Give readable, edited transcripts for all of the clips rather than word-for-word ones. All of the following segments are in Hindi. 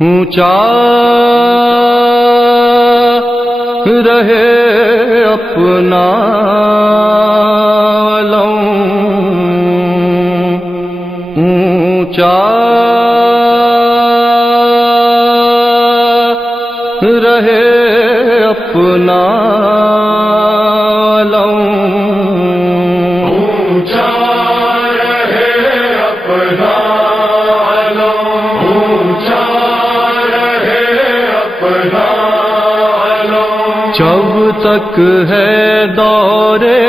ऊंचा रहे अपना अलम, ऊंचा रहे अपना अलम, ऊंचा रहे अपना अलम, ऊंचा रहे अपना अलम। जब तक है दौरे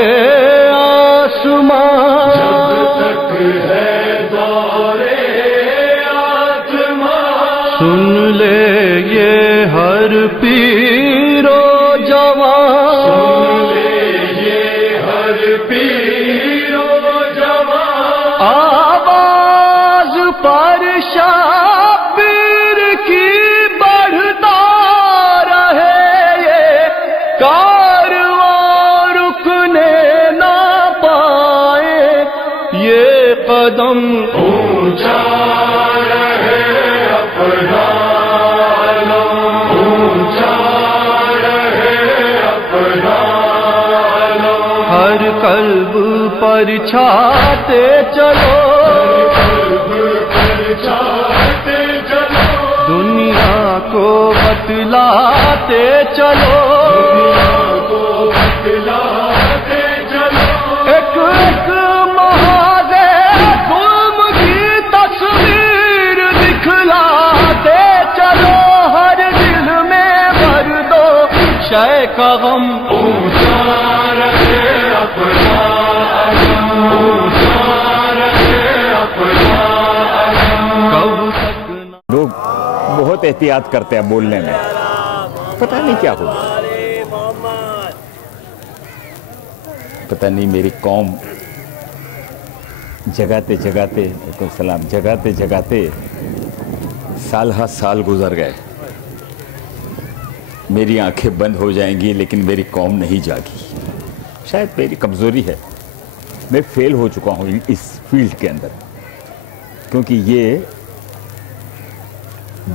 आसमां, जब तक है दौरे आसमां, सुन ले ये हर पीरो जवान, सुन ले ये हर पीरो जवान। आवाज पर शाबिर की बढ़ता रहे ये कारवां, रुकने ना पाए ये कदम। ऊंचा रहे अपना अलम, ऊंचा रहे अपना अलम। हर कल्ब पर छाते चलो, पर छाते चलो, दुनिया को बतलाते चलो, दुनिया को बतलाते चलो। एक एक महादे जुल्म की तस्वीर दिखलाते चलो, हर दिल में भर दो शय का गम। ऊंचा रहे अपना अलम, ऊंचा रहे अपना अलम। कब तक न लोग बहुत एहतियात करते हैं बोलने में, पता नहीं क्या होगा, पता नहीं मेरी कौम जगाते जगाते, वालेकुम सलाम, जगाते जगाते साल हा साल गुजर गए। मेरी आंखें बंद हो जाएंगी लेकिन मेरी कौम नहीं जागी। शायद मेरी कमज़ोरी है, मैं फेल हो चुका हूँ इस फील्ड के अंदर, क्योंकि ये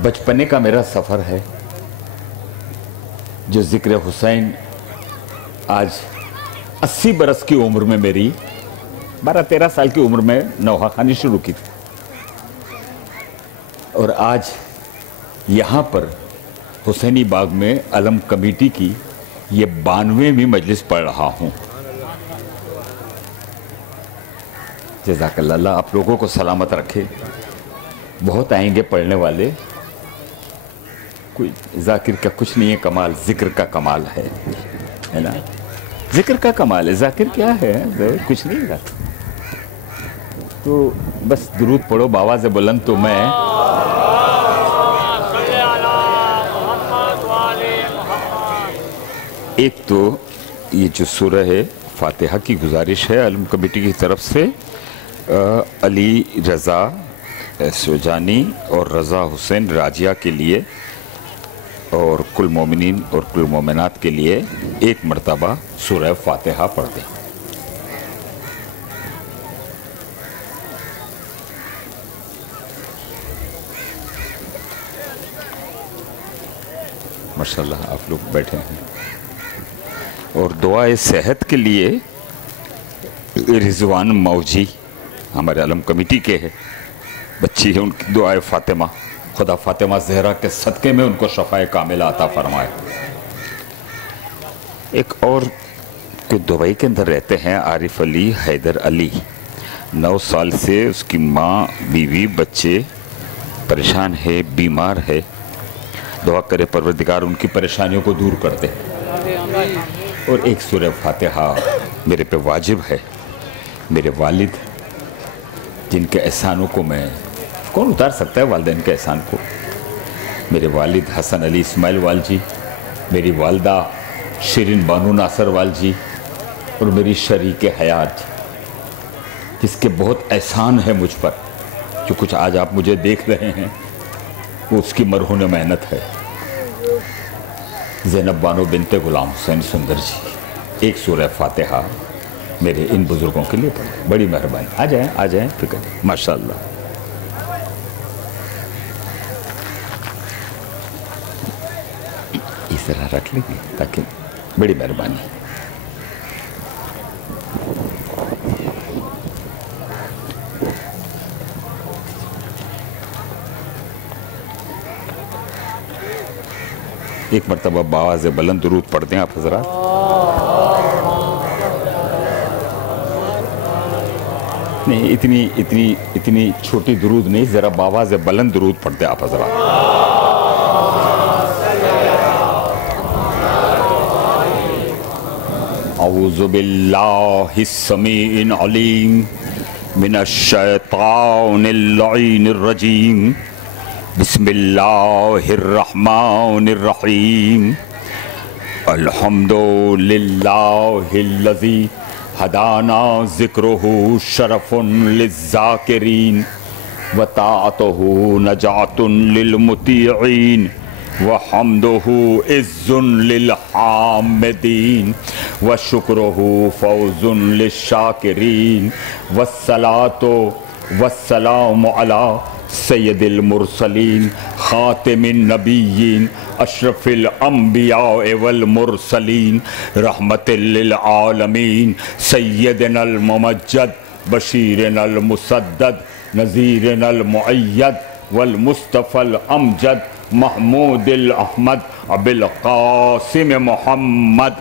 बचपने का मेरा सफ़र है। जो जिक्र हुसैन आज 80 बरस की उम्र में, मेरी 12-13 साल की उम्र में नौहाखानी शुरू की थी, और आज यहाँ पर हुसैनी बाग में अलम कमेटी की ये 92वीं मजलिस पढ़ रहा हूँ। जज़ाकल्लाह, अल्लाह आप लोगों को सलामत रखे। बहुत आएंगे पढ़ने वाले, कोई जाकिर का कुछ नहीं है कमाल, जिक्र का कमाल है ना, जिक्र का कमाल है। जाकिर क्या है, कुछ नहीं है। तो बस दुरूद पढ़ो बावाज़ बुलंद। तो मैं एक तो ये जो सूरह है फातिहा की गुजारिश है अलम कमेटी की तरफ से, अली रज़ा सुजानी और रज़ा हुसैन राजिया के लिए और कुल मोमिनीन और कुल मोमिनात के लिए एक मरतबा सूरह फातिहा पढ़ दें। माशाल्लाह आप लोग बैठे हैं। और दुआए सेहत के लिए रिजवान मौजी हमारे अलम कमेटी के है, बच्ची है, उनकी दुआए फातिमा, खुदा फातिमा ज़हरा के सदक़े में उनको शफ़ाए कामिला अता फरमाए। एक और जो दुबई के अंदर रहते हैं आरिफ अली हैदर अली, 9 साल से उसकी माँ, बीवी, बच्चे परेशान है, बीमार है। दुआ करे परवरदिगार उनकी परेशानियों को दूर कर दे। और एक सूरह फातिहा मेरे पे वाजिब है। मेरे वालिद जिनके एहसानों को मैं, कौन उतार सकता है वालिदैन के एहसान को। मेरे वालिद हसन अली इस्माइल वाल जी, मेरी वालदा शिरीन बानू नासर वाल जी, और मेरी शरीक हयात जिसके बहुत एहसान है मुझ पर, जो कुछ आज आप मुझे देख रहे हैं वो उसकी मरहून मेहनत है। ज़ैनब बानो बिनते गुलाम हुसैन सुंदर जी, एक सूरह फातिहा मेरे इन बुज़ुर्गों के लिए पढ़ें, बड़ी मेहरबानी। आ जाएं फिक्र, माशाअल्लाह। इस तरह रख लेंगे ताकि, बड़ी मेहरबानी। एक मरतबा बावाज़ बुलंद दुरूद पढ़ दें आप हजरात। नहीं, इतनी छोटी दुरूद नहीं, जरा बावाज़ बुलंद दुरूद पढ़ दें आप हजरात। औज़ु बिल्लाहि समीइल अलीम मिनश शैतानिर लईनिर रजीम। बिस्मिल्लाहिर्रहमानिर्रहीम। अल्हम्दुलिल्लाहिल्लज़ी हदाना ज़िक्रुहु शरफ़ुन लिज़्ज़ाकिरीन व ताअतुहु नजातुन लिलमुतीईन व हम्दुहु इज़्ज़ुन लिलहामिदीन व शुक्रुहु फ़ौज़ुन लिश्शाकिरीन वस्सलातु वस्सलामु अला सय्यदिल मुरसलीन खातिमिन नबिय्यीन अशरफिल अंबिया वल मुरसलीन रहमतिल लिल आलमीन सय्यदनल मुमज्जद बशीरनल मुसद्दद नज़ीरनल मुअय्यद वल मुस्तफ़ल अमजद महमूदिल अहमद अबिल क़ासिम मुहम्मद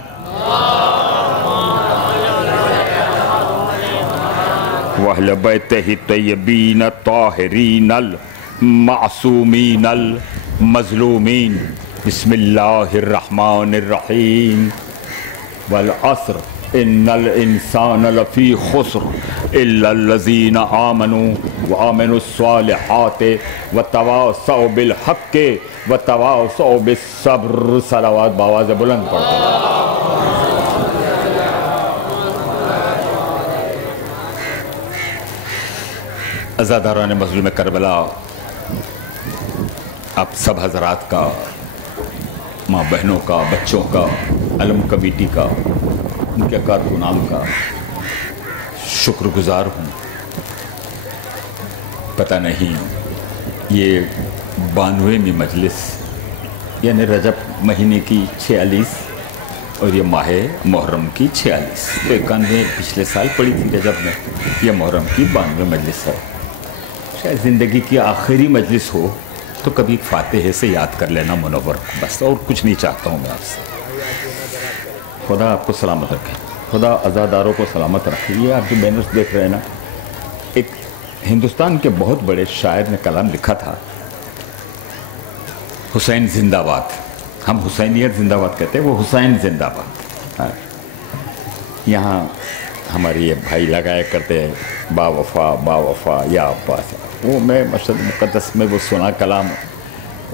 वहल बैतिही तय्यबीन ताहिरीनल मासूमीनल मज़लूमीन। बिस्मिल्लाहिर्रहमानिर्रहीम। वल अस्र इन्नल इंसान लफ़ी खुस्र इल्लल्लज़ीना आमनू व आमिनुस्सालिहाति व तवासौ बिल हक़्क़ि व तवासौ बिस्सब्र। सलावत बावाज़ बुलंद पढ़ते हैं। अज़ादारान मज़लूम करबला, आप सब हज़रात का, माँ बहनों का, बच्चों का, अलम कमेटी का, उनके कारकुनान का शुक्रगुज़ार हूँ। पता नहीं ये 92वीं मजलिस यानी रजब महीने की 46 और ये माह मुहर्रम की 46। तो 91 पिछले साल पड़ी थी रजब में, यह मुहर्रम की 92वीं मजलिस है। शायद ज़िंदगी की आखिरी मजलिस हो तो कभी फातिहे से याद कर लेना मुनव्वर, बस, और कुछ नहीं चाहता हूँ मैं आपसे। खुदा आपको सलामत रखे, खुदा अज़ादारों को सलामत रखे। ये आप जो बैनर्स देख रहे हैं ना, एक हिंदुस्तान के बहुत बड़े शायर ने कलाम लिखा था, हुसैन जिंदाबाद। हम हुसैनियत जिंदाबाद कहते हैं, वो हुसैन जिंदाबाद। यहाँ हमारे ये भाई लगाया करते हैं बावफा या अब्बास। वो मैं मस्जिद मुक़द्दस में वो सुना कलाम,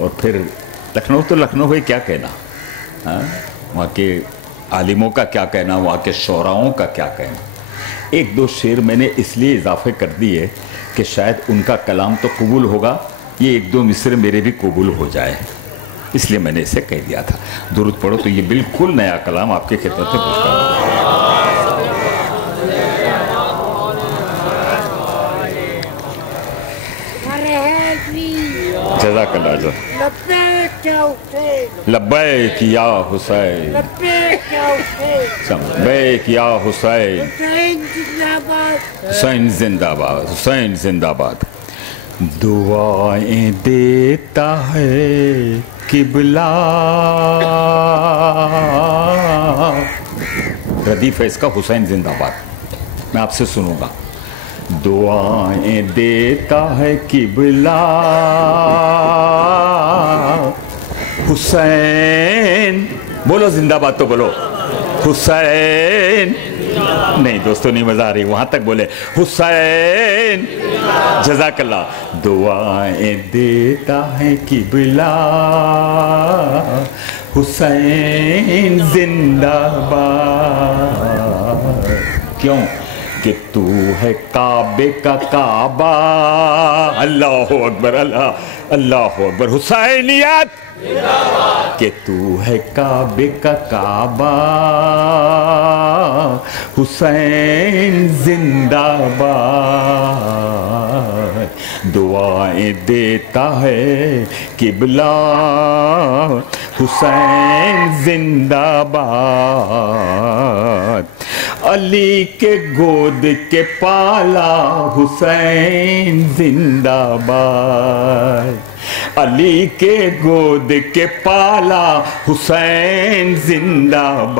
और फिर लखनऊ तो लखनऊ है, क्या कहना, वहाँ के आलिमों का क्या कहना, वहाँ के शोराओं का क्या कहना। एक दो शेर मैंने इसलिए इजाफे कर दिए कि शायद उनका कलाम तो कबूल होगा, ये एक दो मिसरे मेरे भी कबूल हो जाए, इसलिए मैंने इसे कह दिया था। दुरूद पढ़ो तो ये बिल्कुल नया कलाम आपके खिदमत में पेश कर रहा हूं। जज़ाकल्लाह। लब्बैक या हुसैन, लब्बैक या हुसैन, हुसैन जिंदाबाद, हुसैन जिंदाबाद। दुआएं देता है किबला, रदीफ है इसका, हुसैन जिंदाबाद। मैं आपसे सुनूंगा। दुआएं देता है किबला हुसैन, बोलो जिंदाबाद तो बोलो हुसैन। नहीं दोस्तों, नहीं मजा आ रही, वहां तक बोले हुसैन। जज़ाकल्लाह। दुआएं देता है किबला हुसैन जिंदाबाद। क्यों? कि तू है काबे का काबा। अल्लाह अकबर, अल्लाह अल्लाह अकबर। हुसैनियत कि तू है काबे का काबा, हुसैन जिंदाबाद। दुआएं देता है किबला, हुसैन जिंदाबाद। अली के गोद के पाला, हुसैन जिंदाबाद। अली के गोद के पाला, हुसैन जिंदाबाद।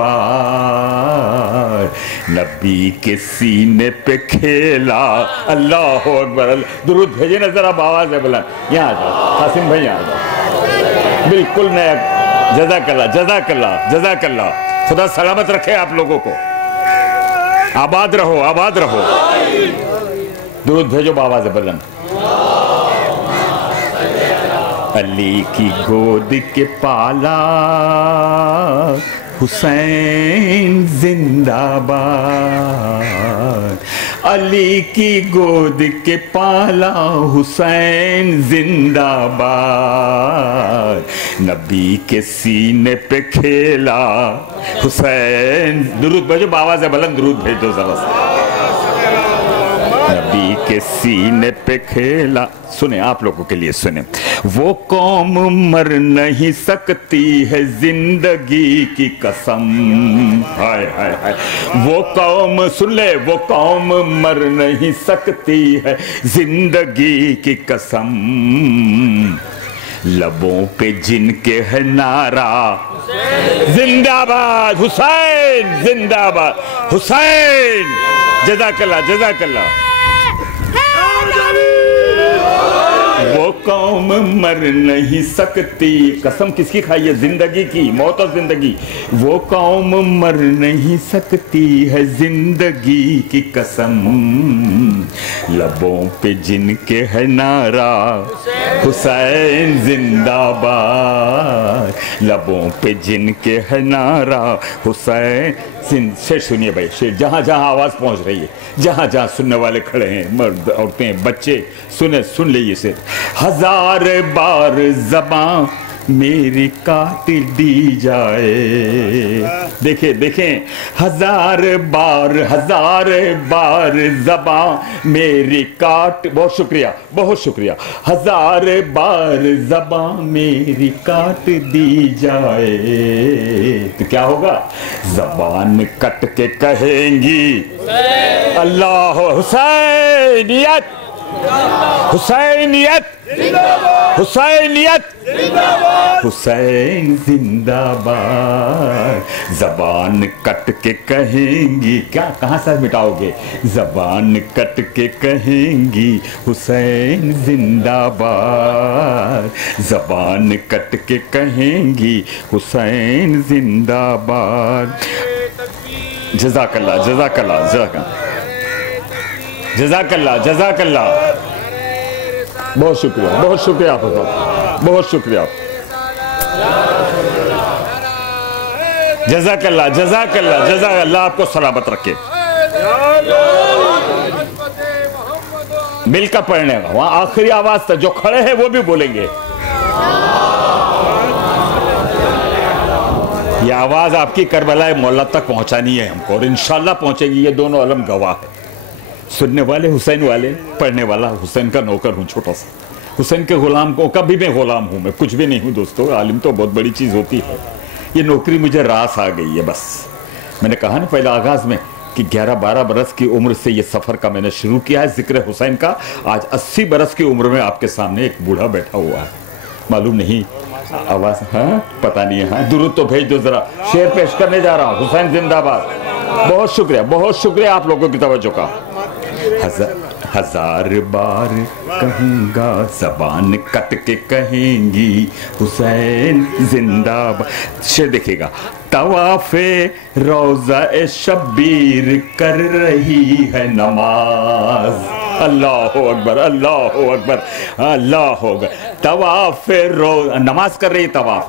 नबी के सीने पे खेला। अल्लाह अकबर। दुरूद भेजे ना जरा आवाज है बुलंद। यहाँ आ जाओ कासिम भाई, यहाँ आ जाओ। बिल्कुल नया। जज़ाकल्लाह जज़ाकल्लाह जज़ाकल्लाह। खुदा सलामत रखे आप लोगों को। आबाद रहो, आबाद रहो। दुरूद भेजो आवाज है बुलंद। अली की गोद के पाला, हुसैन जिंदाबाद। अली की गोद के पाला, हुसैन जिंदाबाद। नबी के सीने पे खेला, हुसैन। दुरूद भेजो आवाज है बुलंद, दुरूद भेज दो जरा सा। नबी के सीने पे खेला। सुने आप लोगों के लिए सुने। वो कौम मर नहीं सकती है जिंदगी की कसम। हाय हाय हाय। वो कौम, सुन ले, वो कौम मर नहीं सकती है जिंदगी की कसम। लबों पे जिनके है नारा, जिंदाबाद हुसैन जिंदाबाद। हुसैन जज़ाकल्लाह जज़ाकल्लाह। वो कौम मर नहीं सकती, कसम किसकी खाई है? जिंदगी की, मौत और जिंदगी। वो कौम मर नहीं सकती है जिंदगी की कसम। लबों पे जिनके है नारा, हुसैन जिंदाबाद। लबों पे जिनके है नारा, हुसैन। शेर सुनिए भाई, शेर। जहां जहां आवाज पहुंच रही है, जहां जहां सुनने वाले खड़े हैं, मर्द औरतें बच्चे, सुने, सुन लीजिए शेर। हजार बार ज़बां मेरी काट दी जाए। देखें देखें। हजार बार ज़बां मेरी काट। बहुत शुक्रिया, बहुत शुक्रिया। हजार बार ज़बां मेरी काट दी जाए तो क्या होगा? ज़बान कट के कहेंगी अल्लाह हुसैनियत, हुसैनियत, हुसैनियत, हुसैन जिंदाबाद। जबान कट के कहेंगी, क्या कहां से मिटाओगे? जबान कट के कहेंगी हुसैन जिंदाबाद। जबान कट के कहेंगी हुसैन जिंदाबाद। जज़ाकल्लाह जज़ाकल्लाह जज़ाकल्लाह जज़ाकल्लाह। बहुत शुक्रिया, बहुत शुक्रिया आपका, बहुत शुक्रिया। जज़ाकल्लाह जज़ाकल्लाह जज़ाकल्लाह। आपको सलामत रखे। मिलकर पढ़ने का वहां आखिरी आवाज तक जो खड़े हैं वो भी बोलेंगे। ये आवाज आपकी करबला मौला तक पहुंचानी है हमको, और इंशाल्लाह पहुंचेगी। ये दोनों अलम गवाह है। सुनने वाले हुसैन वाले, पढ़ने वाला हुसैन का नौकर हूँ, छोटा सा हुसैन के गुलाम को। कभी मैं गुलाम हूँ, मैं कुछ भी नहीं हूँ दोस्तों। आलिम तो बहुत बड़ी चीज़ होती है। ये नौकरी मुझे रास आ गई है बस। मैंने कहा ना पहले आगाज में कि 11-12 बरस की उम्र से ये सफ़र का मैंने शुरू किया है जिक्र हुसैन का। आज 80 बरस की उम्र में आपके सामने एक बूढ़ा बैठा हुआ है। मालूम नहीं आवाज़, हाँ पता नहीं है। हाँ दुरूद तो भेज दो ज़रा। शेर पेश करने जा रहा हूँ, हुसैन जिंदाबाद। बहुत शुक्रिया, बहुत शुक्रिया आप लोगों की तवज्जो का। हजार बार कहूँगा, ज़बान कट के कहेंगी हुसैन जिंदाबाद। शेर देखिएगा। तवाफ़े रोज़ा ए शब्बीर कर रही है नमाज। अल्लाह अकबर, अल्लाह अकबर, अल्लाह अकबर। तवाफ रोज नमाज कर रही, तवाफ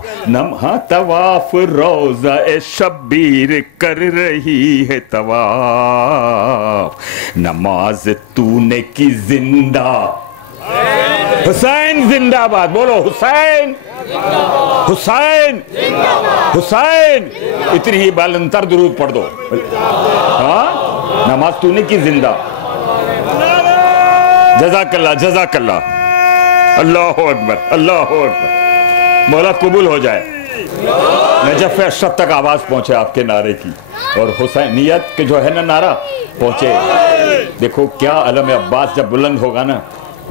हाँ, तवाफ रोजा ए शब्बीर कर रही है तवाफ, नमाज तूने की जिंदा। हुसैन जिंदाबाद, बोलो हुसैन, हुसैन, हुसैन। इतनी ही बालंतर दुरूद पढ़ दो। हाँ, नमाज तूने की जिंदा। जज़ाकल्लाह, जज़ाकल्लाह, अल्लाह अकबर, अल्लाह अकबर। मौला कबूल हो जाए। नजफ अशरफ तक आवाज पहुंचे आपके नारे की, और हुसैनियत के जो है ना नारा पहुंचे। देखो क्या अलम अब्बास जब बुलंद होगा ना,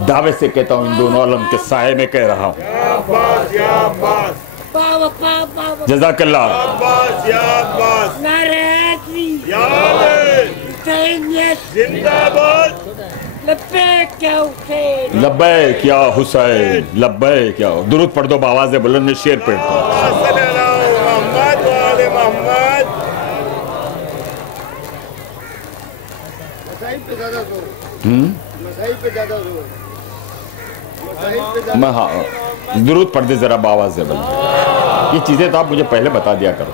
दावे से कहता हूं इन दोनों अलम के साए में कह रहा हूं। जज़ाकल्लाह। लब्बैक या हुसैन, लब्बैक या। दुरूद पढ़ दो आवाज बुलंद में, शेर पढ़ दो। मैं हाँ, दुरूद पढ़ दे जरा आवाज से बुलंद। ये चीजें तो आप मुझे पहले बता दिया करो।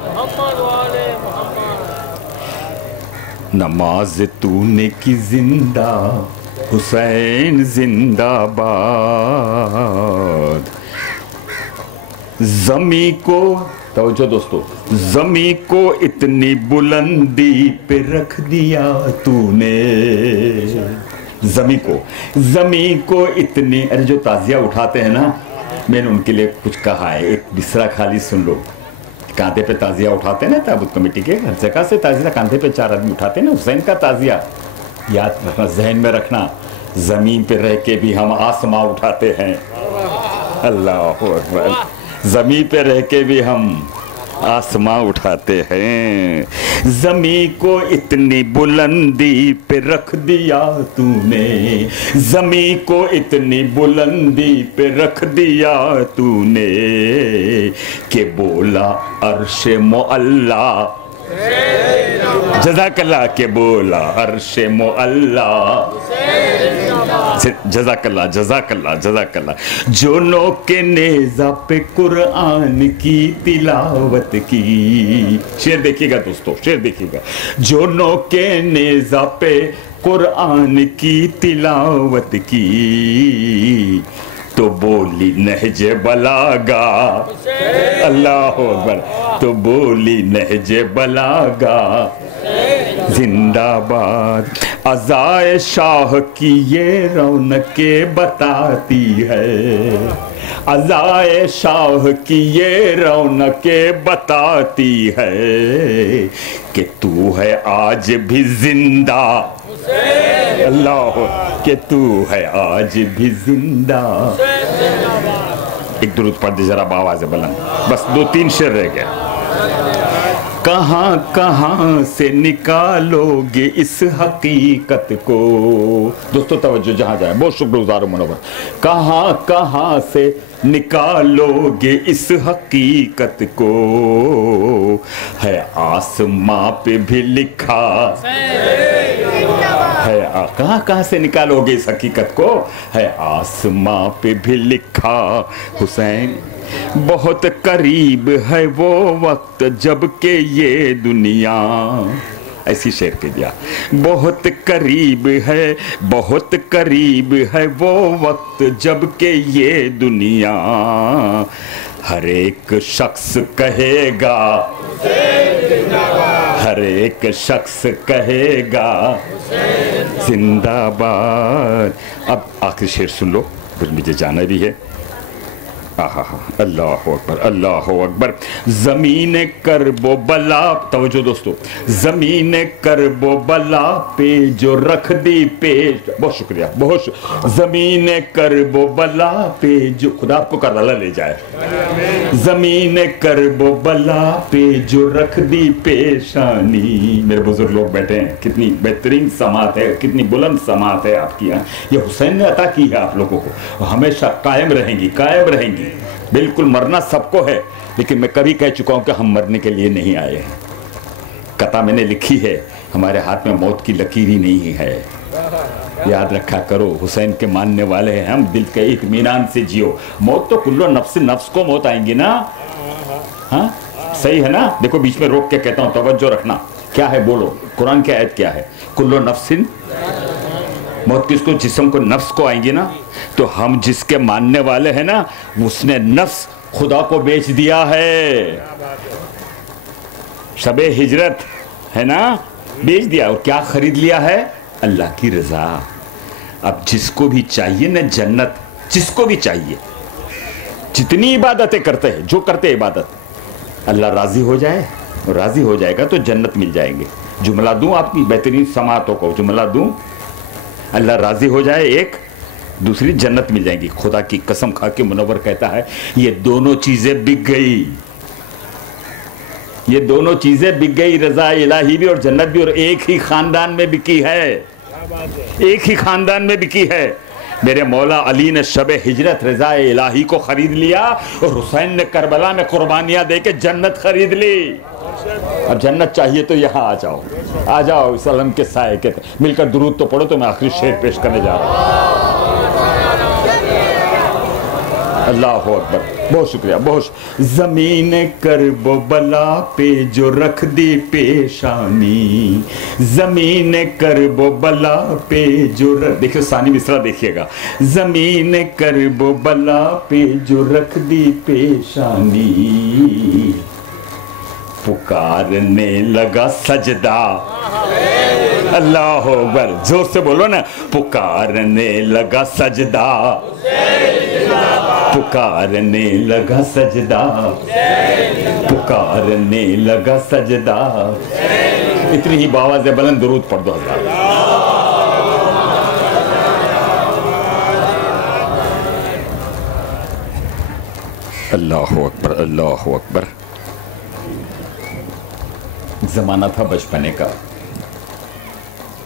नमाज तूने की जिंदा, हुसैन जिंदाबाद। जमी को तवज्जो दोस्तों, जमी को इतनी बुलंदी पे रख दिया तूने। जमी को इतनी, अरे जो ताजिया उठाते हैं ना, मैंने उनके लिए कुछ कहा है, एक मिसरा खाली सुन लो। कांधे पे ताजिया उठाते ना ताबूत कमेटी के, हर जगह से ताजिया कांधे पे 4 आदमी उठाते ना। हुसैन का ताजिया याद रखना, जहन में रखना। जमीन पे रह के भी हम आसमां उठाते हैं। अल्लाह अकबर। जमीन पे रह के भी हम आसमां उठाते हैं। जमी को इतनी बुलंदी पे रख दिया तूने, जमी को इतनी बुलंदी पे रख दिया तूने, के बोला अर्शे मुअल्ला। जज़ाकल्लाह, के बोला अर्शे मुअल्ला। जज़ाकल्लाह, जज़ाकल्लाह, जज़ाकल्लाह। जोनों के नेज़ा पे कुरान की तिलावत की। शेर देखिएगा दोस्तों, शेर देखिएगा। जोनों के नेज़ा पे कुरान की तिलावत की, तो बोली नहजे बलागा। अल्लाह अकबर। तो बोली नहजे बलागा जिंदाबाद। अज़ाए शाह की ये रौनकें बताती है, अज़ाए शाह की ये रौनकें बताती है, कि तू है आज भी जिंदा। अल्लाह, कि तू है आज भी जिंदा। एक दुरूद पढ़ दे जरा आवाज़ बुलंद, बस 2-3 शेर रह गए। कहां कहां से निकालोगे इस हकीकत को। दोस्तों तवज्जो जहां जाए, बहुत शुक्रगुजार मुनव्वर। कहां कहां से निकालोगे इस हकीकत को, है आसमां पे भी लिखा है। कहां कहां से निकालोगे इस हकीकत को, है आसमां पे भी लिखा। हुसैन बहुत करीब है वो वक्त जब के ये दुनिया, ऐसी शेर कह दिया। बहुत करीब है, बहुत करीब है वो वक्त जब के ये दुनिया, हर एक शख्स कहेगा, हर एक शख्स कहेगा जिंदाबाद। अब आखिरी शेर सुन लो, फिर मुझे जाना भी है। अल्लाह अकबर, अल्लाह अकबर। ज़मीन करबो बला, तवज्जो दोस्तों, ज़मीन करबो बला पे जो रख दी पेश। बहुत शुक्रिया, बहुत ज़मीन करबो बला पे जो, खुदा आपको करबला ले जाए। ज़मीन करबो बला पे जो रख दी पेशानी। मेरे बुजुर्ग लोग बैठे हैं, कितनी बेहतरीन समात है, कितनी बुलंद समात है आपकी यहाँ। ये हुसैन ने अता की है आप लोगों को, हमेशा कायम रहेंगी, कायम रहेंगी। बिल्कुल मरना सबको है, लेकिन मैं कभी कह चुका हूं कि हम मरने के लिए नहीं आए हैं। कथा मैंने लिखी है, हमारे हाथ में मौत की लकीर ही नहीं है। याद रखा करो, हुसैन के मानने वाले हैं हम, दिल के इत्मीनान से जियो। मौत तो कुल्लो नफ्स, नफ्स को मौत आएंगी ना। हाँ सही है ना। देखो बीच में रोक के कहता हूँ, तवज्जो रखना। क्या है बोलो, कुरान की आयत क्या है? कुल्लो नफ्सिन, मौत किसको? जिस्म को, नफ्स को आएंगी ना। तो हम जिसके मानने वाले हैं ना, उसने नफ्स खुदा को बेच दिया है। शबे हिजरत है ना, बेच दिया। और क्या खरीद लिया है? अल्लाह की रजा। अब जिसको भी चाहिए ना जन्नत, जिसको भी चाहिए, जितनी इबादतें करते हैं, जो करते हैं इबादत, अल्लाह राजी हो जाए, राजी हो जाएगा तो जन्नत मिल जाएंगे। जुमला दूं आपकी बेहतरीन समातों को, जुमला दूं, अल्लाह राजी हो जाए एक, दूसरी जन्नत मिल जाएगी। खुदा की कसम खा के मुनव्वर कहता है ये दोनों चीजें बिक गई, ये दोनों चीजें बिक गई, रजा इलाही भी और जन्नत भी, और एक ही खानदान में बिकी है, एक ही खानदान में बिकी है। मेरे मौला अली ने शबे हिजरत रजा इलाही को खरीद लिया और हुसैन ने करबला में कुर्बानियां देके जन्नत खरीद ली। अब जन्नत चाहिए तो यहाँ आ जाओ, आ जाओ सलम के साए के। मिलकर दुरूद तो पढ़ो, तो मैं आखिरी शेर पेश करने जा रहा हूँ। अल्लाह अकबर, बहुत शुक्रिया, बहुत। जमीन करबो बला पे जो रख दी पेशानी, जमीन करबो बला पे जो देखिए सानी मिसरा देखिएगा, जमीन करबो बला पे जो रख दी पेशानी, पुकारने लगा सजदा। अल्लाह अकबर, जोर से बोलो ना, पुकारने लगा सजदा, पुकारने लगा सजदा, पुकारने लगा सजदा। इतनी ही बावाज़ बुलंद दुरूद पढ़ दो। अल्लाह अकबर, अल्लाह अकबर। ज़माना था बचपने का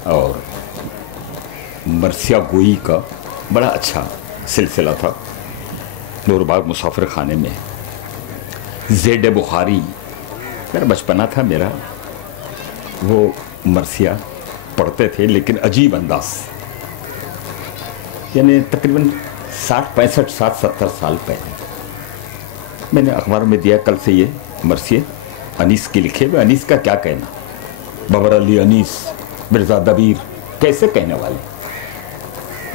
और मरसिया गोई का बड़ा अच्छा सिलसिला था। नूरबाग मुसाफिर खाने में ज़ेड बुखारी, मेरा बचपना था मेरा, वो मरसिया पढ़ते थे, लेकिन अजीब अंदाज, यानी तकरीबन 60-65 60-70 साल पहले मैंने अखबार में दिया कल से ये मरसिए अनीस के लिखे हुए। अनीस का क्या कहना, बबर अली अनीस, मिर्ज़ा दबीर, कैसे कहने वाले।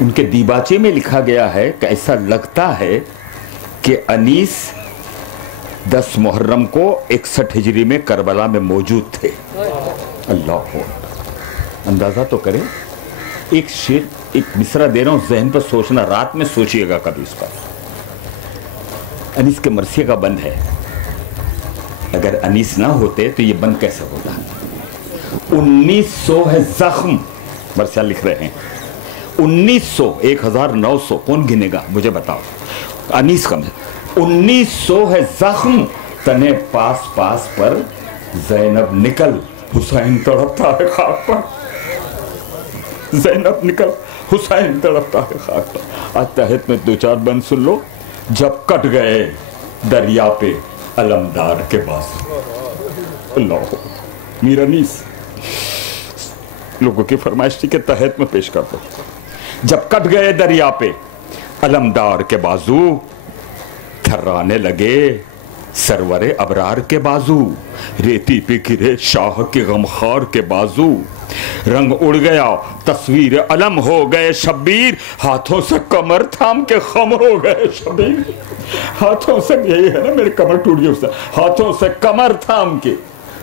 उनके दीबाचे में लिखा गया है कि ऐसा लगता है कि अनीस 10 मुहर्रम को 61 हिजरी में करबला में मौजूद थे। अल्लाह हो, अंदाज़ा तो करें। एक शेर, एक मिसरा दे रहा हूँ, जहन पर सोचना, रात में सोचिएगा कभी इस पर। अनीस के मरसिए का बंद है, अगर अनीस ना होते तो ये बंद कैसे होता। 1900 है जख्म, मरसिया लिख रहे हैं 1900, 1900 कौन गिनेगा मुझे बताओ। अनीस कम है, 1900 है जख्म, तने पास पास पर ज़ैनब निकल, हुसैन तड़पता है खाक पर, ज़ैनब निकल, हुसैन तड़पता है खाक पर। आज तहत में 2-4 बंद सुन लो। जब कट गए दरिया पे अलमदार के पास, अल्लाह, मीर अनीस लोगों की फरमाइश के तहत में पेश कर दो। जब कट गए दरिया पे अलमदार के बाजू, थर्राने लगे सरवरे अबरार के बाजू, रेती पे गिरे शाह के गमखार के बाजू, रंग उड़ गया तस्वीर अलम हो गए शब्बीर, हाथों से कमर थाम के खम हो गए शब्बीर। हाथों से, यही है ना, मेरे कमर टूट गई उससे, हाथों से कमर थाम के,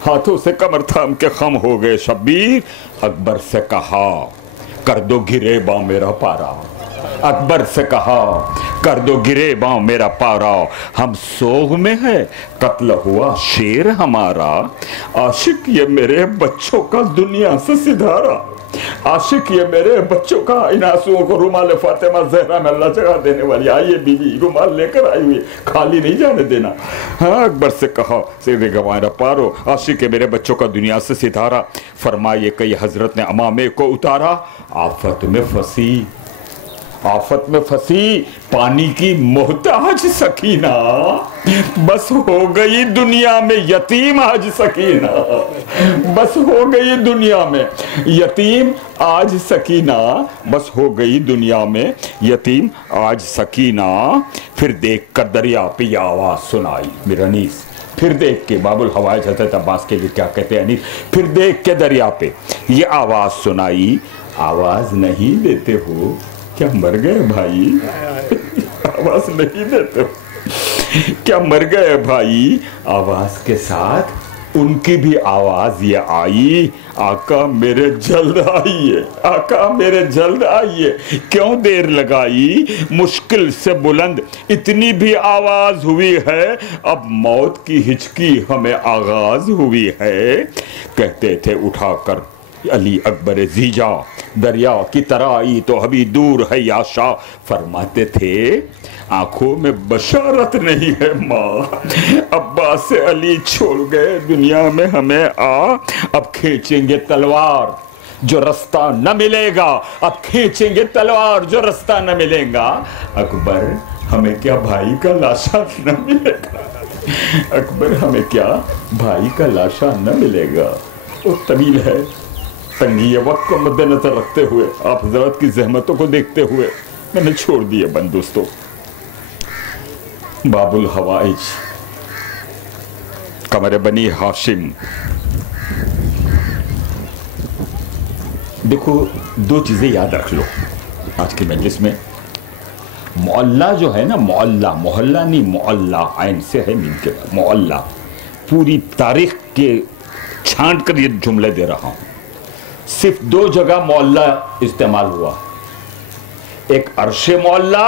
हाथों से कमर थाम के खम हो गए शब्बीर। अकबर से कहा कर दो गिरेबा मेरा पारा, अकबर से कहा कर दो गिरेबा मेरा पारा, हम सोग में है कत्ल हुआ शेर हमारा, आशिक ये मेरे बच्चों का दुनिया से सिधारा, आशिक ये मेरे बच्चों का। इन आंसुओं को रुमाल फातिमा ज़हरा में अल्लाह जगह देने वाली, आइए बीवी रुमाल लेकर आई हुई, खाली नहीं जाने देना। हाँ, अकबर से कहा सीधे गवारा पारो, आशिक ये मेरे बच्चों का दुनिया से सितारा। फरमाइए कई हजरत ने अमामे को उतारा, आफत में फंसी, आफत में फंसी पानी की मोहताज सकीना, बस हो गई दुनिया में यतीम आज सकीना, बस हो गई दुनिया में यतीम आज सकीना, बस हो गई दुनिया में यतीम आज सकीना। फिर देख कर दरिया पे आवाज सुनाई मेरा अनीस, फिर देख के बाबुल हवाइज हज़रत अब्बास के लिए क्या कहते हैं अनीस, फिर देख के दरिया पे ये आवाज सुनाई, आवाज नहीं देते हो क्या मर गए भाई, आवाज नहीं देते हो क्या मर गए भाई। आवाज के साथ उनकी भी आवाज ये आई, आका मेरे जल्द आइए, आका मेरे जल्द आइए, क्यों देर लगाई, मुश्किल से बुलंद इतनी भी आवाज हुई है, अब मौत की हिचकी हमें आगाज हुई है। कहते थे उठाकर अली अकबर जीजा, दरिया की तरह आई तो अभी दूर है आशा, फरमाते थे आंखों में बशारत नहीं है माँ, अब्बास से अली छोड़ गए दुनिया में हमें आ, अब खींचेंगे तलवार जो रास्ता न मिलेगा, अब खींचेंगे तलवार जो रास्ता न मिलेगा। अकबर हमें क्या भाई का लाशा न मिलेगा, अकबर हमें क्या भाई का लाशा न मिलेगा। वो तवील है, तंगी वक्त को मद्देनजर रखते हुए, आप हजरत की जहमतों को देखते हुए मैंने छोड़ दिए बंद दोस्तों। बाबुल हवाइज, कमर बनी हाशिम। देखो दो चीजें याद रख लो आज के मजलिस में। मोहल्ला जो है ना, मोहल्ला, मोहल्ला नहीं मोहल्ला, आइन से है मीम के बाद मोहल्ला। पूरी तारीख के छांट कर ये जुमले दे रहा हूं। सिर्फ दो जगह मोहल्ला इस्तेमाल हुआ, एक अरशे मोहल्ला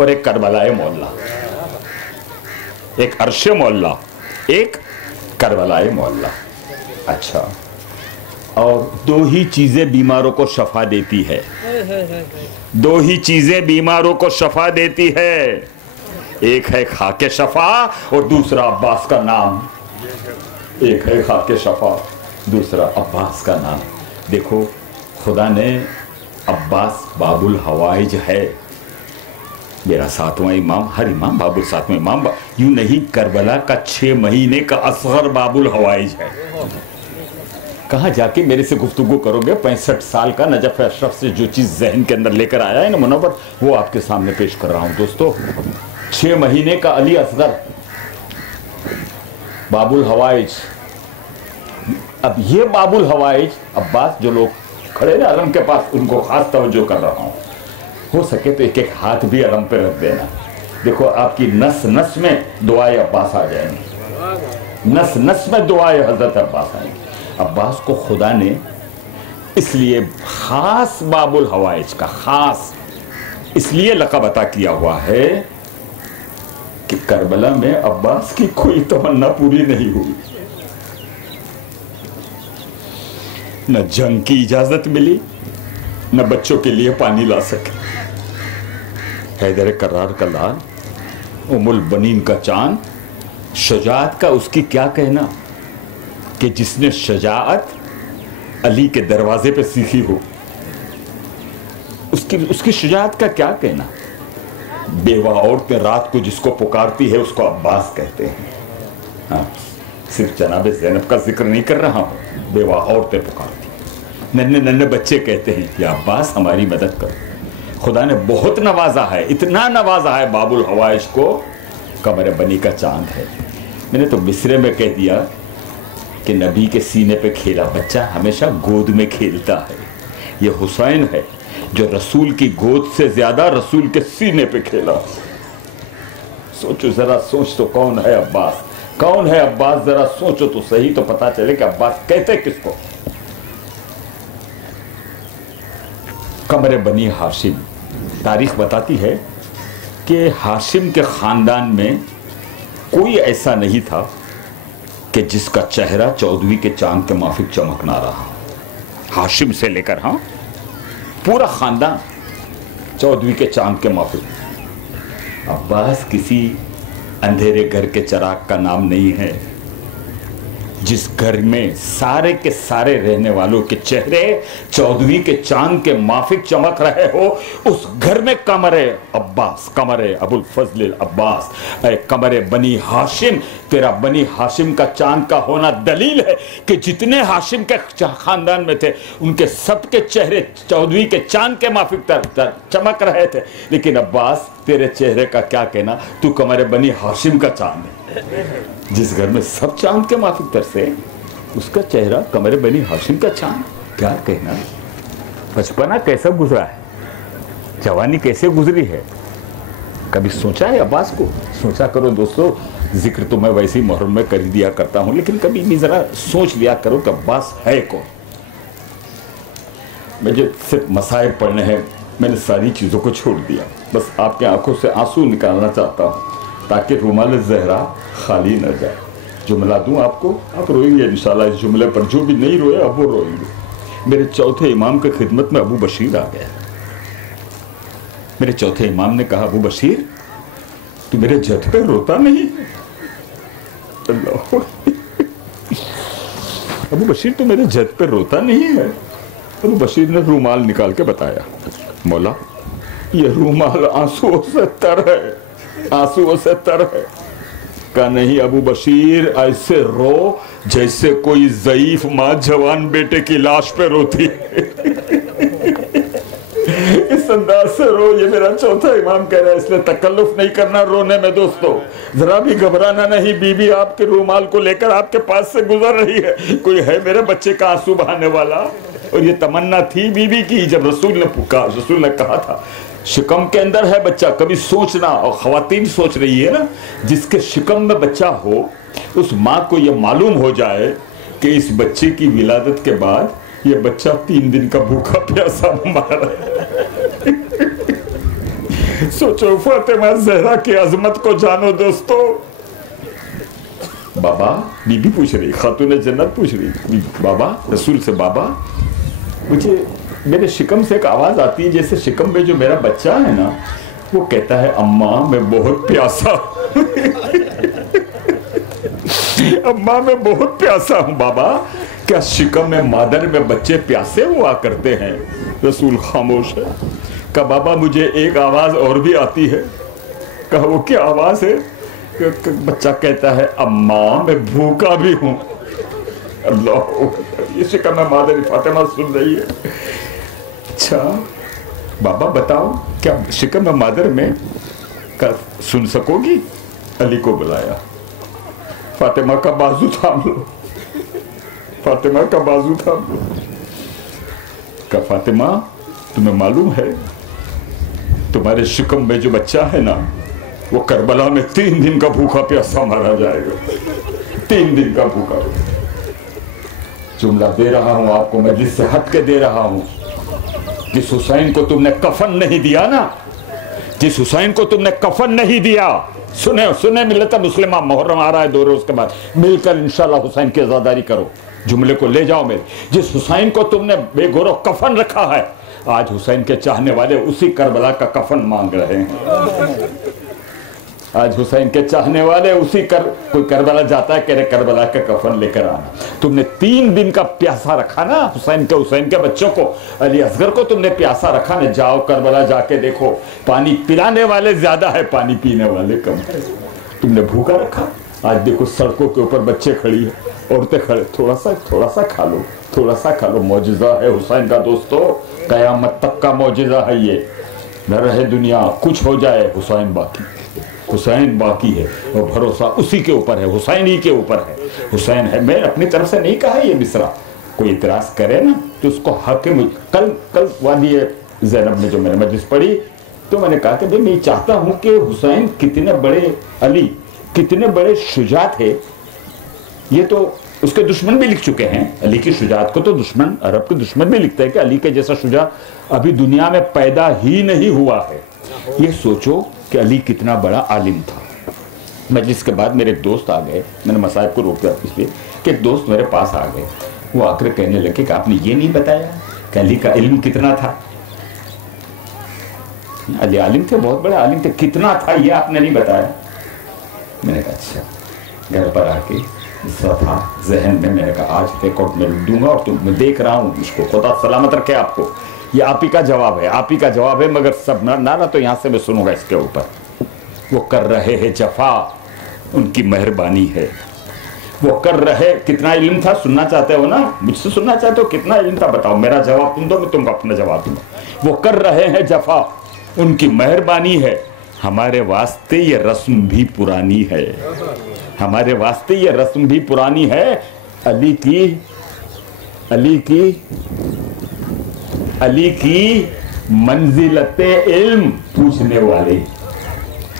और एक करबलाए मोहल्ला। एक अरशे मोहल्ला, एक करबलाए मोहल्ला। अच्छा, और दो ही चीजें बीमारों को शफा देती है, दो ही चीजें बीमारों को शफा देती है, एक है खाके शफा और दूसरा अब्बास का नाम। एक है खाके शफा, दूसरा अब्बास का नाम। देखो खुदा ने अब्बास बाबुल हवाइज है, मेरा सातवां इमाम, हर इमाम बाबुल सातवां इमाम, यूं नहीं करबला का 6 महीने का असगर बाबुल हवाइज है। कहाँ जाके मेरे से गुफ्तगू करोगे? 65 साल का नजफ अशरफ से जो चीज जहन के अंदर लेकर आया है ना मुनव्वर, वो आपके सामने पेश कर रहा हूं दोस्तों। 6 महीने का अली असगर बाबुल हवाइज। अब ये बाबुल हवाइज अब्बास जो लोग खड़े ना अलम के पास, उनको खास तवज्जो कर रहा हूं, हो सके तो एक एक हाथ भी अलम पे रख देना। देखो आपकी नस नस में दुआए अब्बास आ जाएंगी, नस नस में दुआए हजरत अब्बास आएंगी। अब्बास को खुदा ने इसलिए खास बाबुल हवाइज का खास इसलिए लक़ब अता किया हुआ है कि करबला में अब्बास की कोई तमन्ना पूरी नहीं हुई, न जंग की इजाजत मिली, न बच्चों के लिए पानी ला सके। हैदर करार का लाल, उमुल बनीन का चांद, शुजाअत का उसकी क्या कहना कि जिसने शुजाअत अली के दरवाजे पे सीखी हो, उसकी शुजाअत का क्या कहना। बेवा औरतें रात को जिसको पुकारती है उसको अब्बास कहते हैं। हाँ, सिर्फ जनाब ज़ैनब का जिक्र नहीं कर रहा हूं, बेवा औरतें पुकारती, नन्हे नन्हे बच्चे कहते हैं कि अब्बास हमारी मदद करो। खुदा ने बहुत नवाजा है, इतना नवाजा है बाबुल हवाइज को, कमर बनी का चांद है। मैंने तो मिसरे में कह दिया कि नबी के सीने पे खेला बच्चा हमेशा गोद में खेलता है। ये हुसैन है जो रसूल की गोद से ज्यादा रसूल के सीने पे खेला। सोचो जरा, सोच तो कौन है अब्बास, कौन है अब्बास, जरा सोचो तो सही, तो पता चले कि अब्बास कहते किसको। कमर बनी हाशिम, तारीख बताती है कि हाशिम के खानदान में कोई ऐसा नहीं था कि जिसका चेहरा चौदहवीं के चांद के माफिक चमकना रहा। हाशिम से लेकर हाँ पूरा खानदान चौदहवीं के चांद के माफिक। अब्बास किसी अंधेरे घर के चराग का नाम नहीं है, जिस घर में सारे के सारे रहने वालों के चेहरे चौदहवीं के चांद के माफिक चमक रहे हो, उस घर में कमरे अब्बास, कमरे अबुल फजल अब्बास, कमरे बनी हाशिम, तेरा बनी हाशिम का चांद का होना दलील है कि जितने हाशिम के खानदान में थे उनके सबके चेहरे चौदहवीं के चांद के माफिक चमक रहे थे। लेकिन अब्बास, तेरे चेहरे का क्या कहना, तू कमरे बनी हाशिम का चांद है। जिस घर में सब चांद के माफिक तरसे, उसका चेहरा कमरे बनी हाशिम का चांद। क्या कहना। बचपना कैसा गुजरा है, जवानी कैसे गुजरी है, कभी सोचा है अब्बास को? सोचा करो दोस्तों। जिक्र तो मैं वैसे ही मुहर्रम में कर दिया करता हूं, लेकिन कभी भी जरा सोच लिया करो कि अब्बास है कौन। मुझे सिर्फ मसाइब पढ़ने हैं, मैंने सारी चीज़ों को छोड़ दिया। बस आपके आंखों से आंसू निकालना चाहता हूँ ताकि रुमाल ज़हरा खाली न जाए। जुमला दूँ आपको, आप रोएंगे इंशाल्लाह इस जुमले पर। जो भी नहीं रोए अब वो रोएंगे। मेरे चौथे इमाम की खिदमत में अबू बशीर आ गया। मेरे चौथे इमाम ने कहा, अबू बशीर तू मेरे जद पे रोता नहीं? अल्लाह, अबू बशीर तू मेरे जद पे रोता नहीं है? अबू बशीर ने रूमाल निकाल के बताया, मौला ये रूमाल आंसुओं से तर है, आंसुओं से तर है। कहा नहीं अबू बशीर, ऐसे रो जैसे कोई ज़ईफ माँ जवान बेटे की लाश पे रोती है। इस अंदाज से रो। ये मेरा चौथा इमाम कह रहा है, इसलिए तकल्लुफ नहीं करना रोने में दोस्तों, जरा भी घबराना नहीं। बीबी आपके रूमाल को लेकर आपके पास से गुजर रही है, कोई है मेरे बच्चे का आंसू बहाने वाला। और ये तमन्ना थी बीबी की जब रसूल ने कहा था शिकम के अंदर है बच्चा। कभी सोचना, और ख्वातीन सोच रही है ना, जिसके शिकम में बच्चा हो उस माँ को यह मालूम हो जाए कि इस बच्चे की विलादत के बाद ये बच्चा 3 दिन का भूखा प्यासा मारा। सोचो फातिमा ज़हरा की अजमत को जानो दोस्तों। बाबा, बीबी पूछ रही, खातून जन्नत पूछ रही, बाबा रसूल से, बाबा मुझे मेरे शिकम से एक आवाज आती है, जैसे शिकम में जो मेरा बच्चा है ना वो कहता है अम्मा मैं बहुत प्यासा। अम्मा मैं बहुत प्यासा हूं। बाबा क्या शिकम में मादर में बच्चे प्यासे हुआ करते हैं? रसूल खामोश है। कहा बाबा मुझे एक आवाज और भी आती है। कहा वो क्या आवाज है? बच्चा कहता है अम्मा मैं भूखा भी हूं। अल्लाह, ये शिकम में मादर फातिमा सुन रही है। अच्छा बाबा बताओ क्या शिकम में मादर में सुन सकोगी? अली को बुलाया, फातिमा का बाजू थाम लो, फातिमा का बाजू थाम लो। का फातिमा तुम्हें मालूम है तुम्हारे शिकम में जो बच्चा है ना वो करबला में 3 दिन का भूखा प्यासा मारा जाएगा। 3 दिन का भूखा। जुमला दे रहा हूं आपको, मैं जिससे हट के दे रहा हूं। जिस हुसैन को तुमने कफन नहीं दिया ना, जिस हुसैन को तुमने कफन नहीं दिया, सुने सुने मिलत मुस्लिमा, मुहर्रम आ रहा है 2 रोज के बाद, मिलकर इंशाल्लाह हुसैन की आजादारी करो। जुमले को ले जाओ मेरे। जिस हुसैन को तुमने बेगोरो कफन रखा है, आज हुसैन के चाहने वाले उसी करबला का कफन मांग रहे हैं। आज हुसैन के चाहने वाले उसी कोई करबला जाता है, कह रहे करबला का कफन लेकर आना। तुमने 3 दिन का प्यासा रखा ना हुसैन के बच्चों को, अली असगर को तुमने प्यासा रखा ना। जाओ करबला जाके देखो, पानी पिलाने वाले ज्यादा है, पानी पीने वाले कम है। तुमने भूखा रखा। आज देखो सड़कों के ऊपर बच्चे खड़ी है, औरतें खड़े, थोड़ा सा खा लो, थोड़ा सा खा लो। मौजिजा है हुसैन का दोस्तों, कयामत तक का मौजिजा है ये। न रहे दुनिया, कुछ हो जाए, हुसैन बाकी, हुसैन बाकी है और भरोसा उसी के ऊपर है, हुसैन ही के ऊपर है। हुसैन है। मैं अपनी तरफ से नहीं कहा ये मिसरा, कोई इतराज करे ना तो उसको हक में। कल वादी ज़ैनब ने जो मैंने मजलिस पढ़ी तो मैंने कहा कि भाई मैं चाहता हूं कि हुसैन कितने बड़े, अली कितने बड़े शुजा थे, ये तो उसके दुश्मन भी लिख चुके हैं। अली की शुजात को तो दुश्मन, अरब के दुश्मन भी लिखते हैं कि अली के जैसा शुजा अभी दुनिया में पैदा ही नहीं हुआ है। ये सोचो कि अली कितना बड़ा आलिम था। मजलिस के बाद मेरे एक दोस्त आ गए, मैंने मसाइब को रोक दिया इसलिए कि एक दोस्त मेरे पास आ गए। वो आकर कहने लगे कि आपने ये नहीं बताया कि अली का इल्म कितना था। अली आलिम थे, बहुत बड़े आलिम थे, कितना था ये आपने नहीं बताया। मैंने कहा अच्छा। घर पर आके दूसरा था जहन में, मैंने कहा आज रिकॉर्ड में दूंगा और तुम, मैं देख रहा हूँ इसको, खुदा सलामत रखे आपको। ये आप ही का जवाब है, आप ही का जवाब है, मगर सब नारा तो यहाँ से मैं सुनूंगा इसके ऊपर। वो कर रहे हैं जफा, उनकी मेहरबानी है। वो कर रहे, कितना इल्म था सुनना चाहते हो ना, मुझसे सुनना चाहते हो कितना इल्म था बताओ, मेरा जवाब तुम दो, मैं तुमको अपना जवाब दूंगा। वो कर रहे हैं जफा, उनकी मेहरबानी है। हमारे वास्ते ये रस्म भी पुरानी है, हमारे वास्ते ये रस्म भी पुरानी है। अली की मंजिलते इल्म पूछने वाले,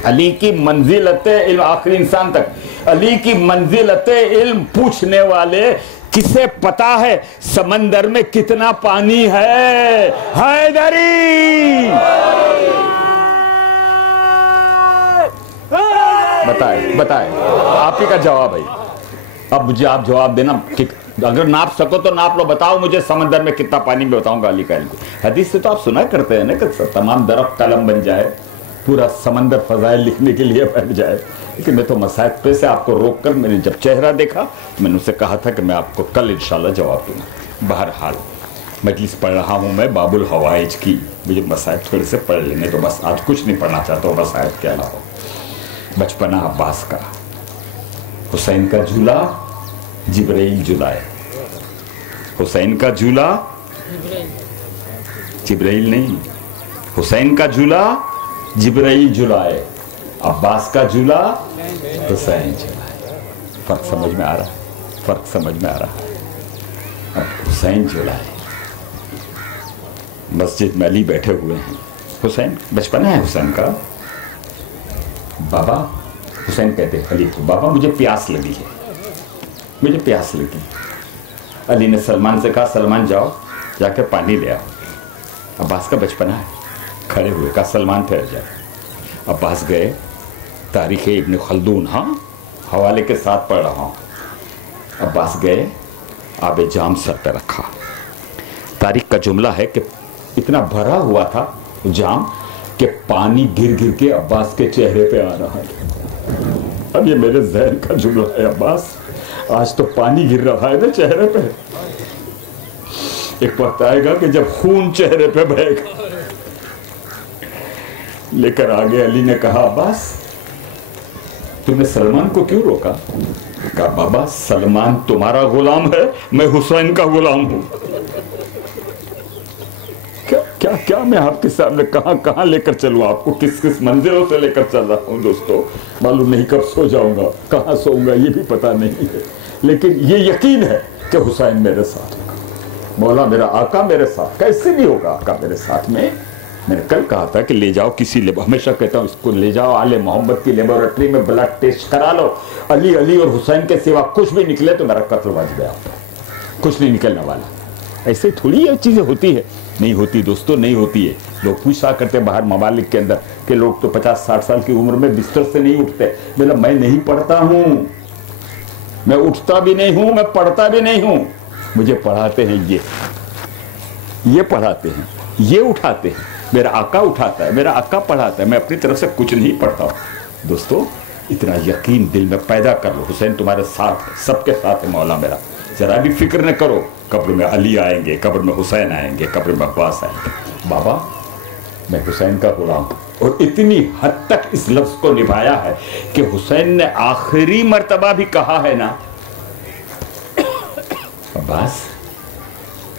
अली की मंजिलते इल्म, आखिरी इंसान तक अली की मंजिलते इल्म पूछने वाले। किसे पता है समंदर में कितना पानी है? हैदरी बताए, आप ही का जवाब है। अब मुझे आप जवाब देना कि अगर नाप सको तो नाप लो, बताओ मुझे समंदर में कितना पानी, में बताऊंगा अली का इल्म। हदीस से तो आप सुना करते हैं ना कि तमाम दरख्त कलम बन जाए, पूरा समंदर फजाइल लिखने के लिए बैठ जाए। लेकिन मैं तो मसाइब पे से आपको रोककर, मैंने जब चेहरा देखा मैंने उनसे कहा था कि मैं आपको कल इंशाल्लाह जवाब दूंगा। बहरहाल मजलिस पढ़ रहा हूँ मैं बाबुल हवाइज की, मुझे मसाइब थोड़े से पढ़ लेने तो बस, आज कुछ नहीं पढ़ना चाहता हूँ मसाइब के अलावा। बचपना अब्बास का, हुसैन का झूला जिब्राइल झुलाए, हुसैन का झूला जिब्राइल नहीं, हुसैन का झूला जिब्राइल झुलाए, अब्बास का झूला हुसैन झुलाए। फर्क समझ में आ रहा है, फर्क समझ में आ रहा है। अब हुसैन झुलाए, मस्जिद में अली बैठे हुए हैं, हुसैन, बचपना है हुसैन का। बाबा, हुसैन कहते हैं अली को, बाबा मुझे प्यास लगी है, मुझे प्यास लगी। अली ने सलमान से कहा सलमान जाओ जाकर पानी ले आओ। अब्बास का बचपना है, खड़े हुए, कहा सलमान ठहर जाए। अब्बास गए, तारीख इब्न खल्दून, हाँ हवाले के साथ पढ़ रहा हूँ। अब्बास गए, आबे जाम सर पे रखा। तारीख का जुमला है कि इतना भरा हुआ था जाम कि पानी गिर गिर के अब्बास के चेहरे पे आ रहा है। अब ये मेरे जहन का जुमला है, अब्बास आज तो पानी गिर रहा है ना चेहरे पे, एक वक्त आएगा कि जब खून चेहरे पे बहेगा। लेकर आगे अली ने कहा अब्बास तुमने सलमान को क्यों रोका? कहा बाबा सलमान तुम्हारा गुलाम है, मैं हुसैन का गुलाम हूं। क्या क्या मैं आपके सामने कहां कहां लेकर चलूं आपको, किस किस मंजिलों से लेकर चल रहा हूं दोस्तों। मालूम नहीं कब सो जाऊंगा, कहां सोऊंगा ये भी पता नहीं है, लेकिन ये यकीन है कि हुसैन मेरे साथ होगा, मौला मेरा आका मेरे साथ। कैसे नहीं होगा आका मेरे साथ में? मैंने कल कहा था कि ले जाओ किसी, हमेशा कहता हूँ इसको ले जाओ आले मोहम्मद की लेबोरेटरी में ब्लड टेस्ट करा लो। अली और हुसैन के सिवा कुछ भी निकले तो मेरा कत्ल वाजिब है, आप कुछ नहीं निकलने वाला। ऐसे थोड़ी ये चीजें होती है, नहीं होती दोस्तों, नहीं होती है। लोग पूछा करते बाहर ममालिक के अंदर कि लोग तो 50-60 साल की उम्र में बिस्तर से नहीं उठते। मेरा मैं नहीं पढ़ता हूं, मैं उठता भी नहीं हूं, मैं पढ़ता भी नहीं हूं। मुझे पढ़ाते हैं ये पढ़ाते हैं, ये उठाते हैं, मेरा आका उठाता है, मेरा आका पढ़ाता है, मैं अपनी तरफ से कुछ नहीं पढ़ता हूं। दोस्तों इतना यकीन दिल में पैदा कर लो, हुसैन तुम्हारे साथ है, सबके साथ है मौला मेरा। जरा भी फिक्र न करो, कब्र में अली आएंगे, कब्र में हुसैन आएंगे, कब्र में अब्बास आएंगे। बाबा मैं हुसैन का गुलाम हूं। और इतनी हद तक इस लफ्ज को निभाया है कि हुसैन ने आखिरी मर्तबा भी कहा है ना, अब्बास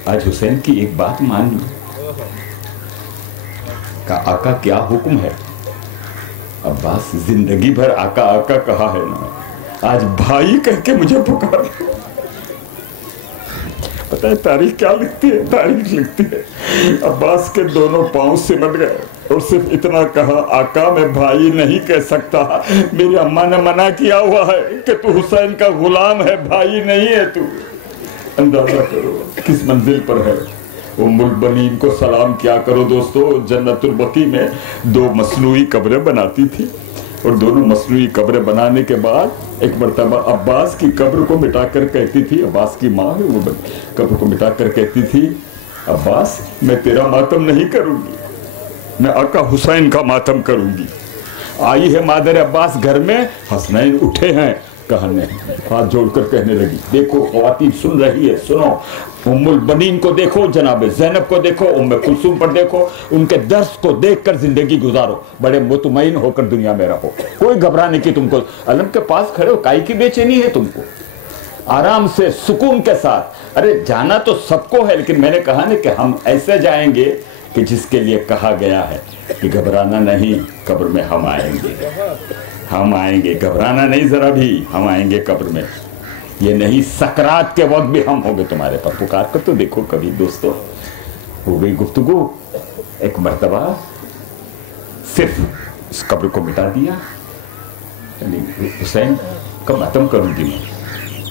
आज हुसैन की एक बात मान लो। का आका क्या हुक्म है? अब्बास जिंदगी भर आका आका कहा है ना, आज भाई कह के मुझे पुकार। पता है तारीख क्या लिखती है? तारीख लिखती है अब्बास के दोनों पांव सिमट गए और सिर्फ इतना कहा, आका मैं भाई नहीं कह सकता, मेरी अम्मा ने मना किया हुआ है कि तू हुसैन का गुलाम है, भाई नहीं है तू। अंदाजा करो किस मंजिल पर है। उम्मुल बनीन को सलाम क्या करो दोस्तों, जन्नतुल बकी में 2 मसनूई कब्रें बनाती थी और दोनों मसनूई कब्रें बनाने के बाद एक मर्तबा अब्बास की कब्र को मिटाकर कहती थी, अब्बास की माँ है वो कब्र को मिटाकर कहती थी, अब्बास मैं तेरा मातम नहीं करूंगी, मैं आका हुसैन का मातम करूंगी। आई है मादर अब्बास घर में, हसनैन उठे हैं, कहा नहीं, हाथ जोड़कर कहने लगी, देखो ख्वातीन सुन रही है, सुनो, उम्मुल बनीन को देखो, जनाब ज़ैनब को देखो, उम्मे कुलसूम पर देखो, उनके दर्स को देखकर जिंदगी गुजारो, बड़े मुतमईन होकर दुनिया में रहो, कोई घबराने की तुमको, अलम के पास खड़े हो, काई की बेचैनी है तुमको, आराम से सुकून के साथ। अरे जाना तो सबको है, लेकिन मैंने कहा ना कि हम ऐसे जाएंगे कि जिसके लिए कहा गया है कि घबराना नहीं, कब्र में हम आएंगे, हम आएंगे, घबराना नहीं जरा भी, हम आएंगे कब्र में, ये नहीं सकरात के वक्त भी हम होंगे तुम्हारे पास। पुकार कर तो देखो कभी दोस्तों, हो गई गुफ्तगू, एक मर्तबा सिर्फ इस कब्र को मिटा दिया, हुसैन का मातम करूंगी मैं।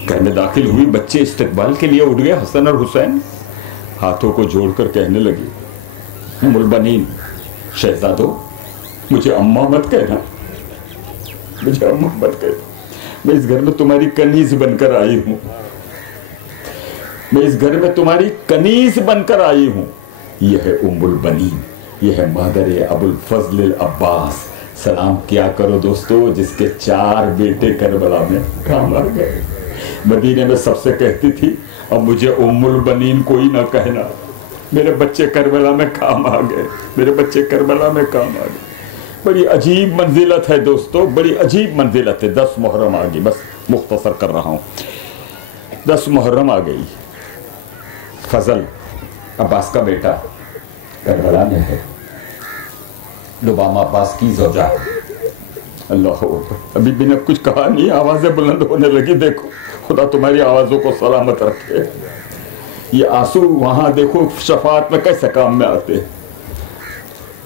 घर में दाखिल हुई, बच्चे इस्तकबाल के लिए उठ गए, हसन और हुसैन हाथों को जोड़कर कहने लगे, उम्मुल बनीन, शहजादो, मुझे अम्मा मत कहना, मुझे अम्मा मत कहना, मैं इस घर में तुम्हारी कनीज बनकर आई हूं, मैं इस घर में तुम्हारी कनीज बनकर आई हूं। यह है उम्मुल बनीन, यह है मादर अबुल फजल अब्बास। सलाम किया करो दोस्तों, जिसके 4 बेटे करबला में काम आ गए। मदीने में सबसे कहती थी, अब मुझे उम्मुल बनीन कोई ना कहना, मेरे बच्चे करबला में काम आ गए, मेरे बच्चे करबला में काम आ गए। बड़ी अजीब मंजिलत है दोस्तों, बड़ी अजीब मंजिलत है। 10 मुहर्रम आ गई, बस मुख्तसर कर रहा हूं, 10 मुहर्रम आ गई। फजल अब्बास का बेटा करबला में है, लुबामा अब्बास की ज़ौजा। अल्लाह अभी बिना कुछ कहा नहीं, आवाजें बुलंद होने लगी। देखो खुदा तुम्हारी आवाजों को सलामत रखे। ये आंसू वहां देखो शफात में कैसे काम में आते।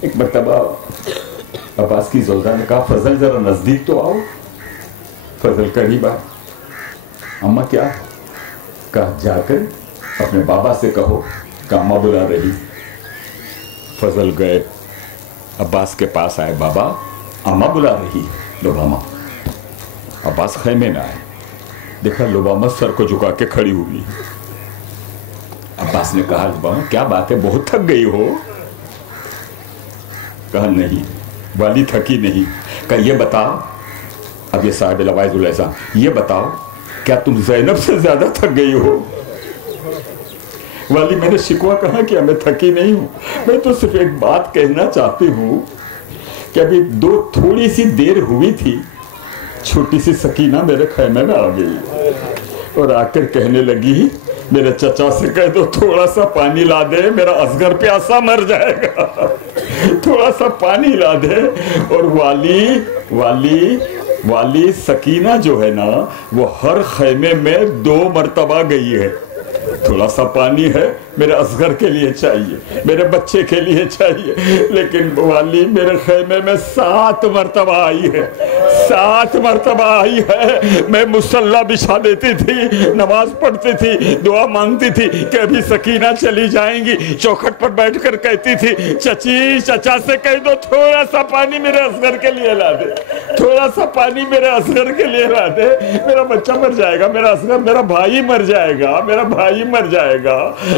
एक मर्तबा अब्बास की ज़ौजा ने कहा, फजल जरा नजदीक तो आओ। फजल करीब आए, अम्मा क्या? कहा जाकर अपने बाबा से कहो कि अम्मा बुला रही। फजल गए, अब्बास के पास आए, बाबा अम्मा बुला रही। लुबामा, अब्बास खैमे में आए, देखा लुबामा सर को झुका के खड़ी हुई। अब्बास ने कहा, लुबामा क्या बात है, बहुत थक गई हो? कहा नहीं वाली थकी नहीं। कहा ये बताओ, अब ये साहिब लवाइजुल एहसान, ये बताओ क्या तुम ज़ैनब से ज्यादा थक गई हो? वाली मैंने शिकवा कहा कि मैं थकी नहीं हूं, मैं तो सिर्फ एक बात कहना चाहती हूं कि अभी थोड़ी सी देर हुई थी, छोटी सी सकीना मेरे खैमे में आ गई और आकर कहने लगी, मेरे चचा से कह दो थोड़ा सा पानी ला दे, मेरा असगर प्यासा मर जाएगा, थोड़ा सा पानी ला दे। और वाली सकीना जो है ना, वो हर खैमे में 2 मर्तबा गई है। थोड़ा सा पानी है, मेरे असगर के लिए चाहिए, मेरे बच्चे के लिए चाहिए, लेकिन वाली मेरे खैमे में 7 मर्तबा आई है, 7 मरतबा आई है। मैं मुसल्ला बिछा देती थी, नमाज पढ़ती थी, दुआ मांगती थी कि अभी सकीना चली जाएंगी, चौखट पर बैठकर कहती थी, चची चचा से कह दो थोड़ा सा पानी मेरे असगर के लिए ला दे, थोड़ा सा पानी मेरे असगर के लिए ला दे, मेरा बच्चा मर जाएगा, मेरा असगर, मेरा भाई मर जाएगा, मेरा भाई मर जाएगा।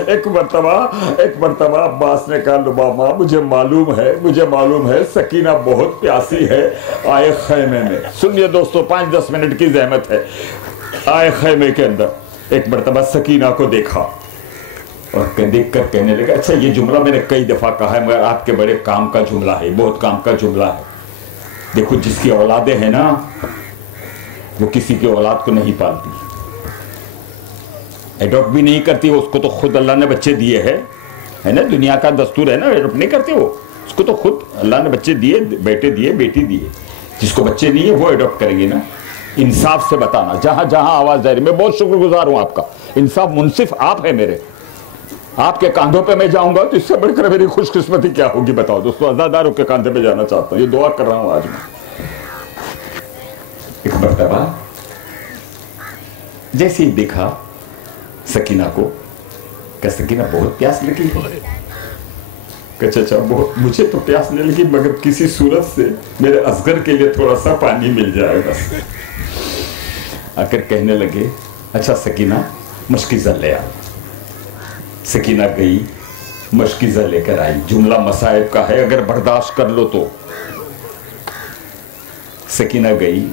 एक मरतबा अब्बास ने कहा, लुबामा मुझे मालूम है सकीना बहुत प्यासी है, आए खैमे में। सुनिए दोस्तों, 5-10 मिनट की जहमत है। आए खैमे के अंदर, एक मरतबा सकीना को देखा और देख कर कहने लगा, अच्छा ये जुमला मैंने कई दफा कहा है, मगर आपके बड़े काम का जुमला है, बहुत काम का जुमला है। देखो जिसकी औलादे हैं ना, वो किसी की औलाद को नहीं पालती, एडॉप्ट भी नहीं करती, उसको तो खुद अल्लाह ने बच्चे दिए है ना, दुनिया का दस्तूर है ना, एडॉप्ट नहीं करते वो, उसको तो खुद अल्लाह ने बच्चे दिए, बेटे दिए, बेटी दिए। जिसको बच्चे नहीं है वो एडॉप्ट करेंगे ना। इंसाफ से बताना, जहां जहां आवाज जा रही, मैं बहुत शुक्रगुजार हूं आपका, इंसाफ मुंसिफ आप है मेरे, आपके कांधों पे मैं जाऊंगा तो इससे बढ़कर मेरी खुशकिस्मती क्या होगी बताओ दोस्तों। अज़ादारों के कांधे पे जाना चाहता हूं, ये दुआ कर रहा हूं आज मैं। एक मरतबा जैसे ही देखा सकीना को, क्या सकीना बहुत प्यास लगी है? अच्छा बहुत, मुझे तो प्यास नहीं लगी, मगर किसी सूरत से मेरे असगर के लिए थोड़ा सा पानी मिल जाए बस। आकर कहने लगे, अच्छा सकीना मशकीज़ा ले आ। सकीना गई, मशकीज़ा लेकर आई। जुमला मसाइब का है, अगर बर्दाश्त कर लो तो। सकीना गई,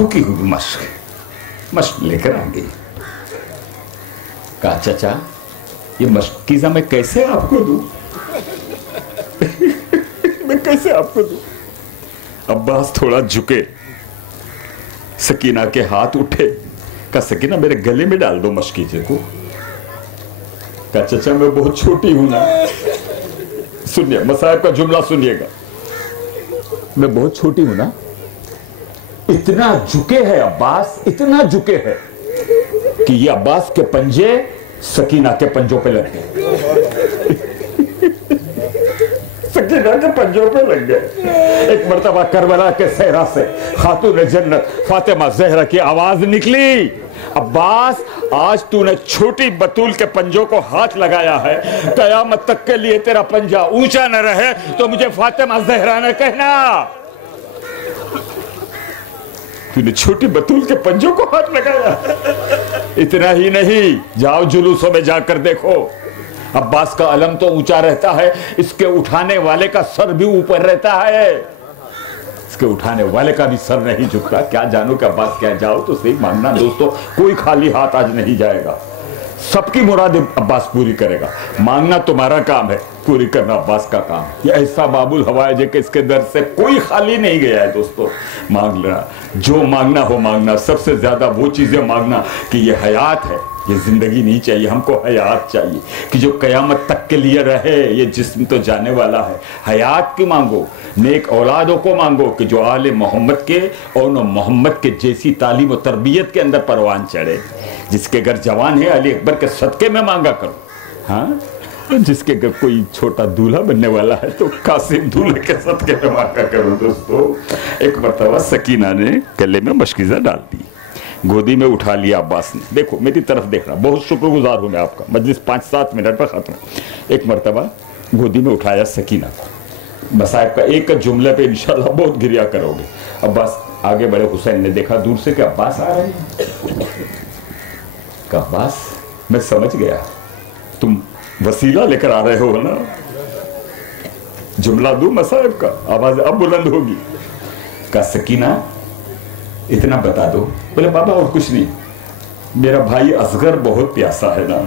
सूखी हुई मश्क लेकर आ गई। कहा चाचा ये मशकीज़ा मैं कैसे आपको दूं? मैं कैसे आपको दूं? अब्बास थोड़ा झुके, सकीना के हाथ उठे। कहा सकीना मेरे गले में डाल दो मशकीज़े को। कहा चाचा मैं बहुत छोटी हूं ना। सुनिए मसाहब का जुमला सुनिएगा, मैं बहुत छोटी हूं ना। इतना झुके है अब्बास, इतना झुके है कि ये अब्बास के पंजे सकीना के पंजों पे लग गए। सकीना के पंजों पे लग गए। एक मर्तबा करबला के सहरा से खातून जन्नत फातिमा ज़हरा की आवाज निकली, अब्बास आज तूने छोटी बतूल के पंजों को हाथ लगाया है, कयामत तक के लिए तेरा पंजा ऊंचा न रहे तो मुझे फातिमा ज़हरा न कहना। तूने छोटी बतूल के पंजों को हाथ लगाया। इतना ही नहीं, जाओ जुलूसों में जाकर देखो, अब्बास का अलम तो ऊंचा रहता है, इसके उठाने वाले का सर भी ऊपर रहता है। इसके उठाने वाले का भी सर नहीं झुकता। क्या जानो कि अब्बास क्या, जाओ तो सही मांगना दोस्तों, कोई खाली हाथ आज नहीं जाएगा। सबकी मुराद अब्बास पूरी करेगा। मांगना तुम्हारा काम है, पूरी करना अब्बास का काम है। ये ऐसा बाबुल हवाइज है कि इसके दर से कोई खाली नहीं गया है दोस्तों। मांग लेना, जो मांगना हो मांगना, सबसे ज्यादा वो चीजें मांगना कि ये हयात है, ये जिंदगी नहीं चाहिए, हमको हयात चाहिए कि जो कयामत तक के लिए रहे। ये जिस्म तो जाने वाला है, हयात की मांगो। नेक औलादों को मांगो कि जो आले मोहम्मद के और मोहम्मद के जैसी तालीम और तरबियत के अंदर परवान चढ़े। जिसके घर जवान है अली अकबर के सदके में मांगा करो। हाँ, जिसके घर कोई छोटा दूल्हा बनने वाला है तो कासिम दूल्हे के सदके में मांगा करो दोस्तों। एक मरतबा सकीना ने गले में मशकीज़ा डाल दी, गोदी में उठा लिया अब्बास ने। देखो मेरी तरफ देखना, बहुत शुक्रगुजार हूं मैं आपका। मजलिस 5-7 मिनट पर खत्म। एक मरतबा गोदी में उठाया सकीना को। मसाहब का एक जुमले पे इंशाल्लाह बहुत गिरिया करोगे। अब्बास आगे बढ़े, हुसैन ने देखा दूर से कि अब्बास आ रहे हैं। अब्बास मैं समझ गया तुम वसीला लेकर आ रहे हो ना। जुमला दूं मसाहब का, आवाज अब बुलंद होगी। का सकीना इतना बता दो। बोले बाबा और कुछ नहीं, मेरा भाई असगर बहुत प्यासा है ना।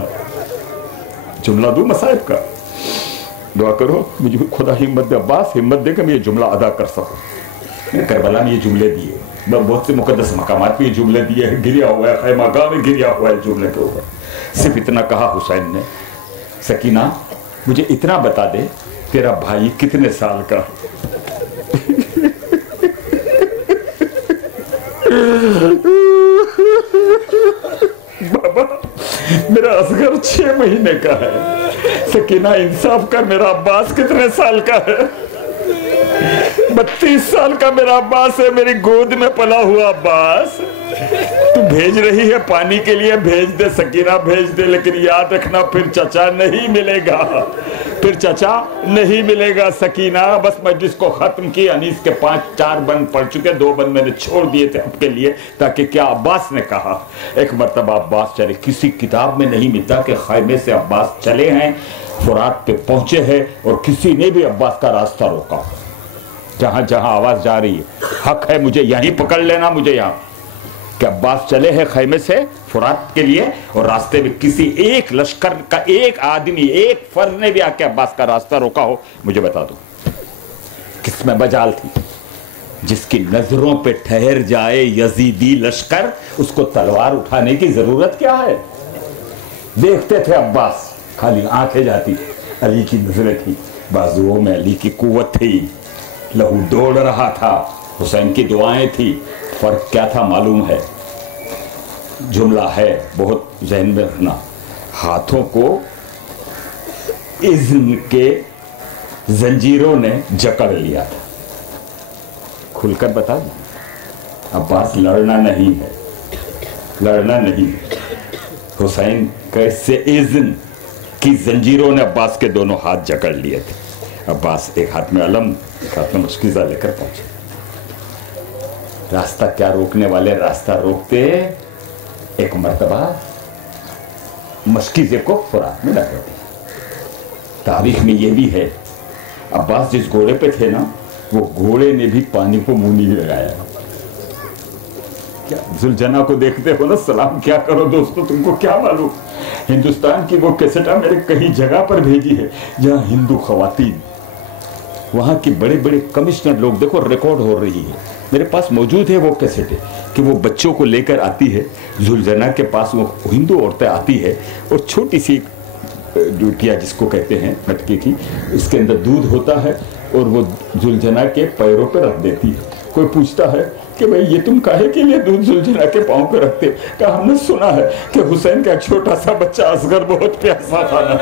जुमला दूं मसाहब का, दुआ करो मुझे खुदा हिम्मत दे। अब्बास हिम्मत दे कि मैं ये जुमला अदा कर सकूं। करबला में ये जुमले दिए, मैं बहुत से मुकद्दस मकामात पे ये जुमले दिए हैं, गिरिया हुआ है, खैमागाह में गिरिया हुआ है जुमले के ऊपर। सिर्फ इतना कहा हुसैन ने, सकीना मुझे इतना बता दे तेरा भाई कितने साल का है? बाबा मेरा असगर 6 महीने का है। सकीना इंसाफ कर, मेरा अब्बास कितने साल का है? 32 साल का मेरा अब्बास है, मेरी गोद में पला हुआ अब्बास। तू भेज रही है पानी के लिए, भेज दे सकीना, भेज दे, लेकिन याद रखना फिर चचा नहीं मिलेगा, फिर चचा नहीं मिलेगा। सकीना बस मजलिस को खत्म की। अनीस के 4 बंद पढ़ चुके, 2 बंद मैंने छोड़ दिए थे आपके लिए, ताकि क्या अब्बास ने कहा। एक मरतबा अब्बास चले, किसी किताब में नहीं मिलता कि खैमे से अब्बास चले हैं, फुरात पे पहुंचे हैं और किसी ने भी अब्बास का रास्ता रोका। जहां जहां आवाज जा रही है, हक है मुझे यहीं पकड़ लेना, मुझे यहाँ कि अब्बास चले हैं खैमे से फुरात के लिए और रास्ते में किसी एक लश्कर का एक आदमी, एक फर्द ने भी आके अब्बास का रास्ता रोका हो, मुझे बता दो। किसमें मजाल थी? जिसकी नजरों पे ठहर जाए यजीदी लश्कर, उसको तलवार उठाने की जरूरत क्या है? देखते थे अब्बास, खाली आंखें जाती, अली की नजरें थी, बाजुओं में अली की कुव्वत थी, लहू दौड़ रहा था, हुसैन की दुआएं थी। फर्क क्या था मालूम है? जुमला है, बहुत ज़हन में रखना। हाथों को इज़्न के जंजीरों ने जकड़ लिया था। खुलकर बता दो, अब्बास लड़ना नहीं है, लड़ना नहीं है। हुसैन कैसे इज़्न की जंजीरों ने अब्बास के दोनों हाथ जकड़ लिए थे। अब्बास एक हाथ में अलम, एक हाथ में मुश्किज़ा लेकर पहुंचे। रास्ता क्या रोकने वाले रास्ता रोकते। एक मर्तबा मशकीज़े को फुरात में डाल दिया। तारीख में यह भी है, अब्बास जिस घोड़े पे थे ना, वो घोड़े ने भी पानी को मुंह नहीं लगाया। क्या जुलझना को देखते हो ना, सलाम क्या करो दोस्तों, तुमको क्या मालूम। हिंदुस्तान की वो कैसेटा मैंने कहीं जगह पर भेजी है जहां हिंदू खवातीन, वहां के बड़े बड़े कमिश्नर लोग, देखो रिकॉर्ड हो रही है, मेरे पास मौजूद है वो कैसेटें, कि वो बच्चों को लेकर आती है जुलझना के पास, वो हिंदू औरतें आती है और छोटी सी डूटिया जिसको कहते हैं मटके की, इसके अंदर दूध होता है और वो जुलझना के पैरों पर रख देती है। कोई पूछता है कि भाई ये तुम काहे के लिए दूध जुलझना के पाँव पे रखते? कहा हमने सुना है कि हुसैन का छोटा सा बच्चा असगर बहुत प्यासा था ना।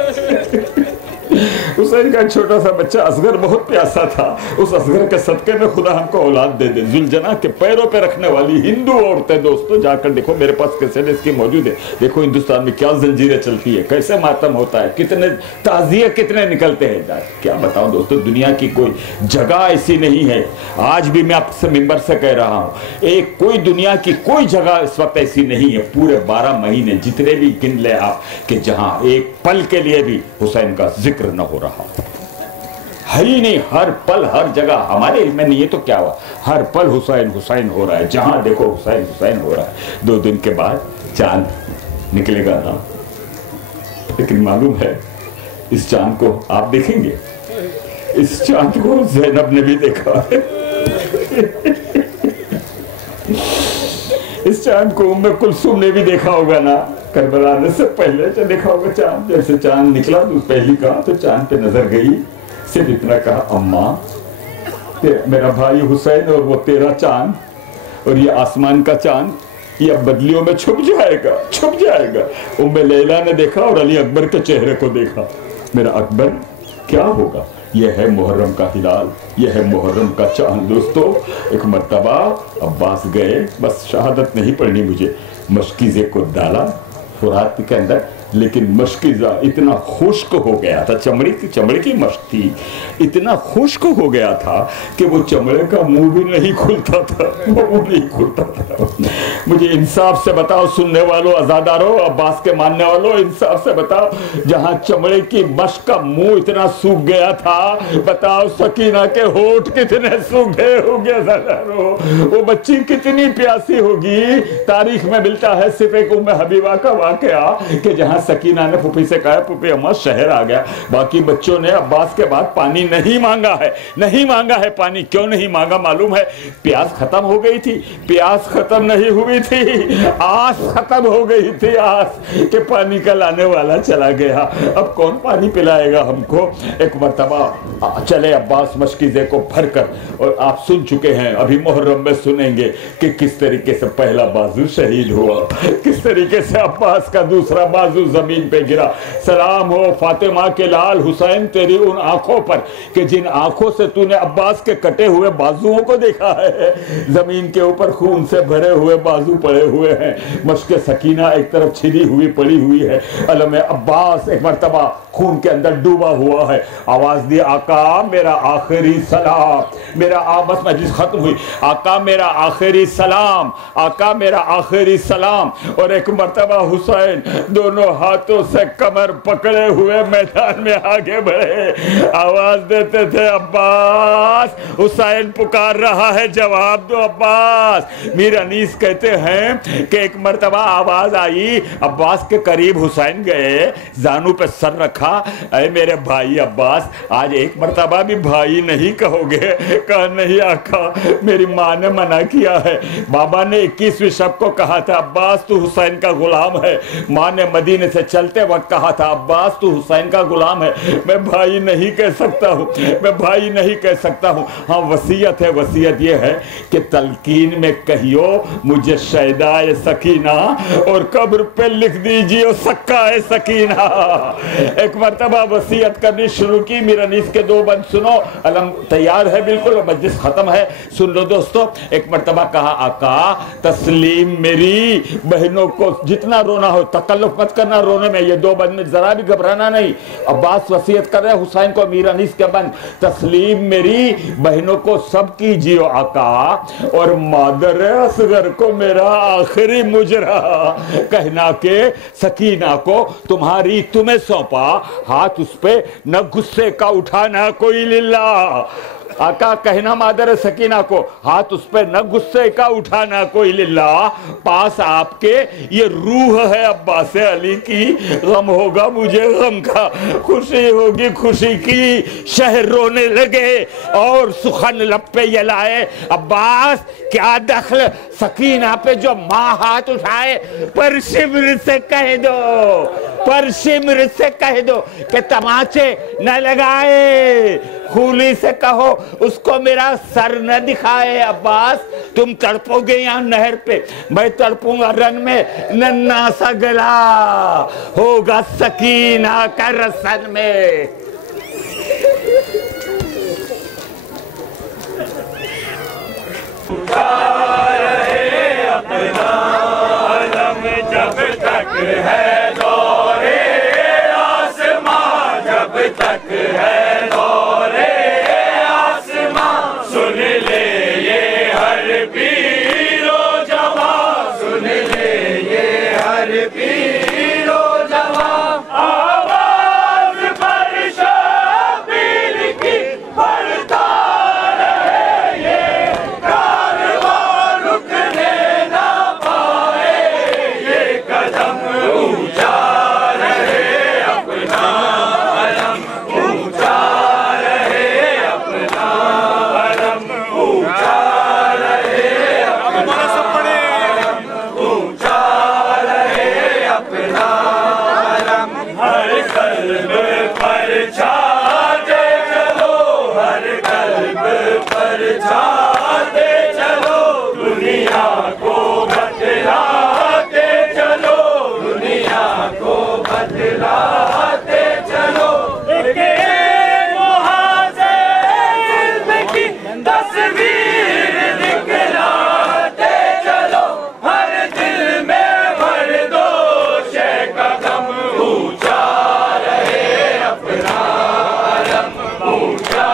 हुसैन का छोटा सा बच्चा असगर बहुत प्यासा था, उस असगर के सदके में खुदा हमको औलाद दे दे। जुलझना के पैरों पे रखने वाली हिंदू औरतें, दोस्तों जाकर देखो, मेरे पास कैसेट इसकी मौजूद है। देखो हिंदुस्तान में क्या जंजीरें चलती है, कैसे मातम होता है, कितने ताजिए कितने निकलते हैं। क्या बताऊं दोस्तों, दुनिया की कोई जगह ऐसी नहीं है, आज भी मैं आपसे मिंबर से कह रहा हूं, एक कोई दुनिया की कोई जगह इस वक्त ऐसी नहीं है, पूरे 12 महीने जितने भी गिन ले आप, कि जहां एक पल के लिए भी हुसैन का जिक्र न हो रहा है ही नहीं। हर पल हर जगह, हमारे इल्म में नहीं है तो क्या हुआ, हर पल हुसैन हुसैन हो रहा है, जहां देखो हुसैन हुसैन हो रहा है। 2 दिन के बाद चांद निकलेगा ना, लेकिन मालूम है इस चांद को आप देखेंगे, इस चांद को ज़ैनब ने भी देखा है। इस चांद को उम्मे कुलसुम ने भी देखा होगा ना, करबला आने से पहले जो देखा होगा चांद। जैसे चांद निकला तो पहली कहा तो चांद पे नजर गई, सिर्फ इतना कहा, अम्मा मेरा भाई हुसैन और वो तेरा चांद और ये आसमान का चांद, ये अब बदलियों में छुप जाएगा, छुप जाएगा। उम्मे लैला ने देखा और अली अकबर के चेहरे को देखा, मेरा अकबर क्या होगा। यह है मुहर्रम का हिलाल, यह है मुहर्रम का चांद। दोस्तों एक मर्तबा अब्बास गए, बस शहादत नहीं पढ़नी मुझे, मशकीज़े को डाला फुरात के अंदर, लेकिन मशकीज़ा इतना खुश्क हो गया था, चमड़े की मश्क थी, इतना खुश्क हो गया था कि वो चमड़े का मुंह भी नहीं खुलता था, वो मुंह नहीं खुलता था। मुझे इंसाफ से बताओ सुनने वालों, आजादारों, अब्बास के मानने वालों, इंसाफ से बताओ, जहां चमड़े की मश्क का मुंह इतना सूख गया था, बताओ सकीना के होठ कितने सूखे होंगे आजादारों, वो बच्ची कितनी प्यासी होगी। तारीख में मिलता है सिर्फ एक उम्मे हबीबा का वाकया कि जहां सकीना ने फूफी से कहा, फूफी अम्मा शहर आ गया, बाकी बच्चों ने अब्बास के बाद पानी नहीं मांगा है, नहीं मांगा है पानी। क्यों नहीं मांगा मालूम है? प्यास खत्म हो गई थी, प्यास खत्म नहीं हुई थी, आस खत्म हो गई थी, आस के पानी का लाने वाला चला गया, अब कौन पानी पिलाएगा हमको। एक मर्तबा चले अब्बास मशकीज़े को भरकर, और आप सुन चुके हैं, अभी मुहर्रम में सुनेंगे कि किस तरीके से पहला बाजू शहीद हुआ, किस तरीके से अब्बास का दूसरा बाजू जमीन पे गिरा। सलाम हो फातिमा के लाल हुसैन तेरी उन आंखों पर कि जिन आंखों से तूने अब्बास के कटे हुए बाजुओं को देखा है। जमीन के ऊपर खून से भरे हुए बाजू पड़े हुए हैं, मश्क सकीना एक तरफ छिदी हुई पड़ी हुई है, अलम अब्बास एक मर्तबा खून के अंदर डूबा हुआ है। आवाज दी, आका मेरा आखिरी सलाम, मेरा बस मजलिस खत्म हुई, आका मेरा आखिरी सलाम, आका मेरा आखिरी सलाम। और एक मर्तबा हुसैन दोनों हाथों से कमर पकड़े हुए मैदान में आगे बढ़े, आवाज देते थे, अब्बास हुसैन पुकार रहा है, जवाब दो अब्बास। मीर अनीस कहते हैं कि एक मर्तबा आवाज आई, अब्बास के करीब हुसैन गए, जानू पे सर रखा, अरे मेरे भाई अब्बास आज एक मर्तबा भी भाई नहीं कहोगे? कहा नहीं आका, मेरी माँ ने मना किया है, बाबा ने 21वीं शब को कहा था अब्बास तू हुसैन का गुलाम है, माँ ने मदीने से चलते वक्त कहा था अब्बास तू हुसैन का गुलाम है, मैं भाई नहीं कह सकता हूँ, मैं भाई नहीं कह सकता हूँ। हाँ वसीयत है, वसीयत ये है कि तलकीन में कहियो मुझे शैदाए सकीना और कब्र पे लिख दीजिए सक्काए सकीना। एक मर्तबा वसीयत करनी शुरू की, मीर अनीस के 2 बंद सुनो, अलम तैयार है बिल्कुल, मजलिस खत्म है, सुन लो दोस्तों। एक मर्तबा कहा, आका तस्लीम मेरी बहनों को जितना रोना हो तकल्लुफ मत करना रोने में, ये 2 बंद में जरा भी घबराना नहीं। अब्बास वसीयत कर रहे हुसैन को, मीर अनीस के बंद, तस्लीम मेरी बहनों को सब कीजियो आका, और मादर असगर को मेरा आखिरी मुजरा, कहना के सकीना को तुम्हें सौंपा, हाथ उस पे न गुस्से का उठाना कोई लिल्ला। आका कहना मादर सकीना को, हाथ उस पे न गुस्से का उठाना कोई लिल्ला। पास आपके ये रूह है अब्बास अली की, गम होगा मुझे गम का, खुशी होगी खुशी की। शहर रोने लगे और सुखन लब पे ये लाए, अब्बास क्या दखल सकीना पे जो माँ हाथ उठाए। पर शिमर से कह दो, पर शिमर से कह दो कि तमाचे न लगाए। खूली से कहो उसको मेरा सर न दिखाए। अब्बास तुम तड़पोगे यहाँ नहर पे, मैं तड़पूंगा रन में नन्ना सा गला होगा सकीना का रसन में। रहे अपना अलम जब तक है दौरे आसमां, जब तक है दौरे आसमां। सुन ले ये हर पीरो जवां, सुन ले ये हर पीरो जवां। आवाज पर शबीर की बढ़ता रहे ये कारवां, रुकने ना पाए ये कदम। ऊंचा रहे अपना अलम, ऊंचा रहे अपना अलम, ऊंचा रहे अपना अलम, ऊंचा रहे अपना अलम। हर कल्ब पर छाते चलो, हर कल्ब पर छाते चलो। दुनिया को बतलाते चलो, दुनिया को बतलाते चलो। एक मुहाजे इल्म की तस्वीर दिखलाते चलो। हर दिल में भर दो शे कदम। ऊंचा रहे अपना अलम, ऊंचा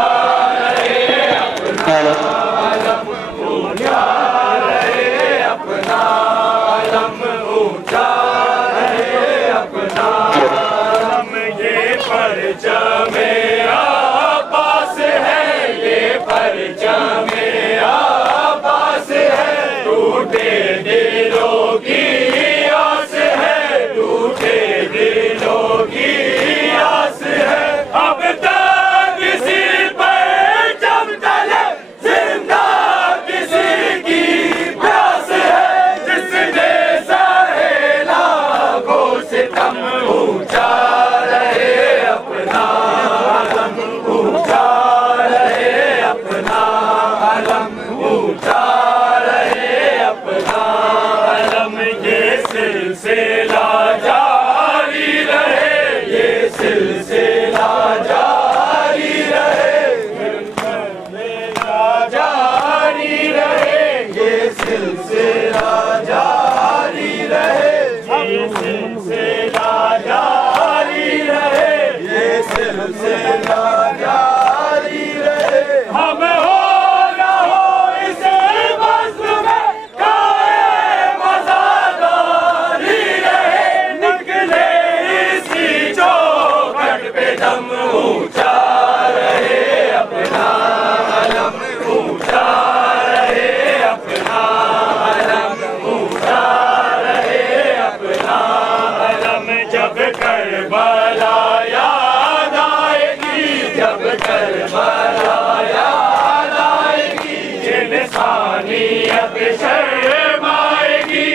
रहे अपना अलम, ऊंचा रहे अपना अलम, ऊंचा रहे अपना अलम। ये परचम आबास है, ये परचम आबास है। टूटे दिलों की आस है, टूटे दिलों की आस है। अब तक किसी पर जब तले जिंदा किसी की प्यास है। जिसने सहेला गो सितम, ऊंचा रहे अपना अलम, ऊंचा रहे अपना अलम, ऊंचा रहे अपना अलम। ये सिलसिला जारी रहे, ये सिलसिला जारी रहे, सिलसिला जारी रहे, ये सिलसिला जारी रहे, ये सिलसिला जारी रहे, ये सिलसिला जारी रहे। हम हो ना हो इस बज़्म में कायम आज़ादारी रहे। निकले इसी चौखट पे दम, ऊंचा रहे अपना अलम, ऊंचा रहे अपना अलम, ऊंचा रहे अपना अलम। जब करबला याद आएगी, जब करबला याद आएगी। इंसानियत शर्माएगी,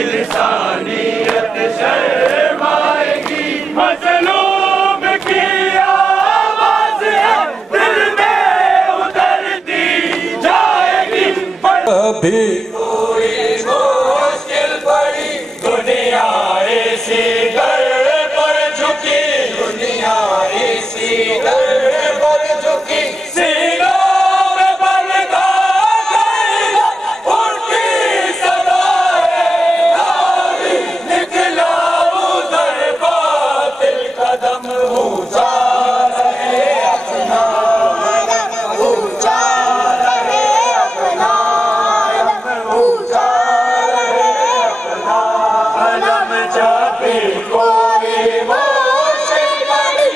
इंसानियत शर्माएगी। मज़लूम की आवाज़ है दिल में उतरती जाएगी। अभी कोई मुश्किल पड़ी, दुनिया इसी दर पर झुकी, दुनिया इसी दर पर झुकी। सीनों में बलगा गई उनकी सदाए नारी, निकला उधर बातिल कदम। ऊंचा रहे अपना अलम, ऊंचा रहे अपना अलम, ऊंचा रहे अपना अलम। जब भी कोई मुश्किल पड़ी,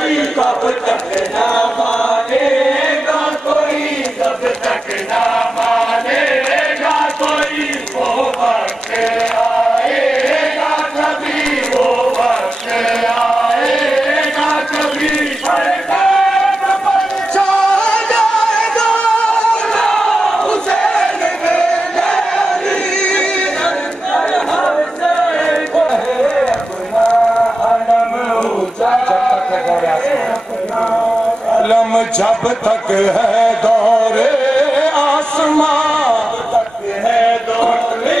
कोई कब तक ना मानेगा, कोई कब तक ना मानेगा, कोई वो वक्त आएगा कभी, वो वक्त आएगा कभी, हर दर्द पर छा जाएगा ना हुसैन के लहरी, अपना अलम ऊंचा अलम जब तक है दौरे आसमां, तक है दौरे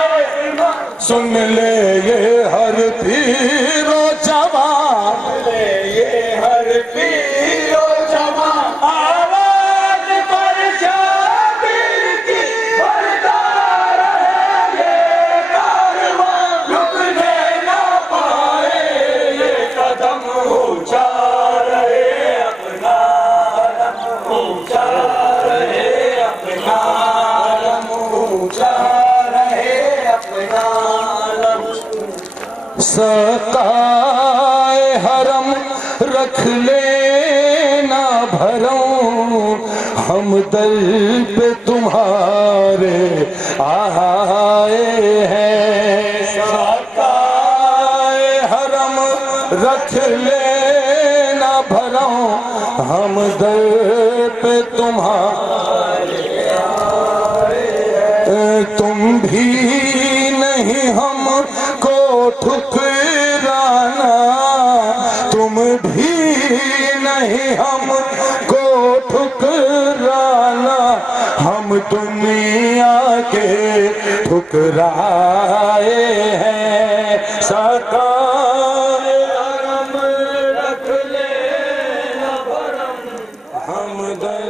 आसमां, सुन ले ये हर पीरो जवान, ले ये हर पीरो जवान, आवाज पर शाबिर की बढ़ता रहे ये कारवां, रुकने ना पाए ये कदम ऊंचा रहे, अपना अलम ऊंचा रहे, अपना अलम ऊंचा रहे, अपना अलम। सकाए हरम रख लेना भरम, हम दल पे तुम्हारे आए हैं, सकाए हरम रख लेना भरम, हम दल पे तुम्हारे आए हैं, तुम भी नहीं हमको ठुकराना, तुम भी नहीं हमको ठुकराना, हम दुनिया के ठुकराए हैं, सकाए हरम रख लेना भरम, हम दल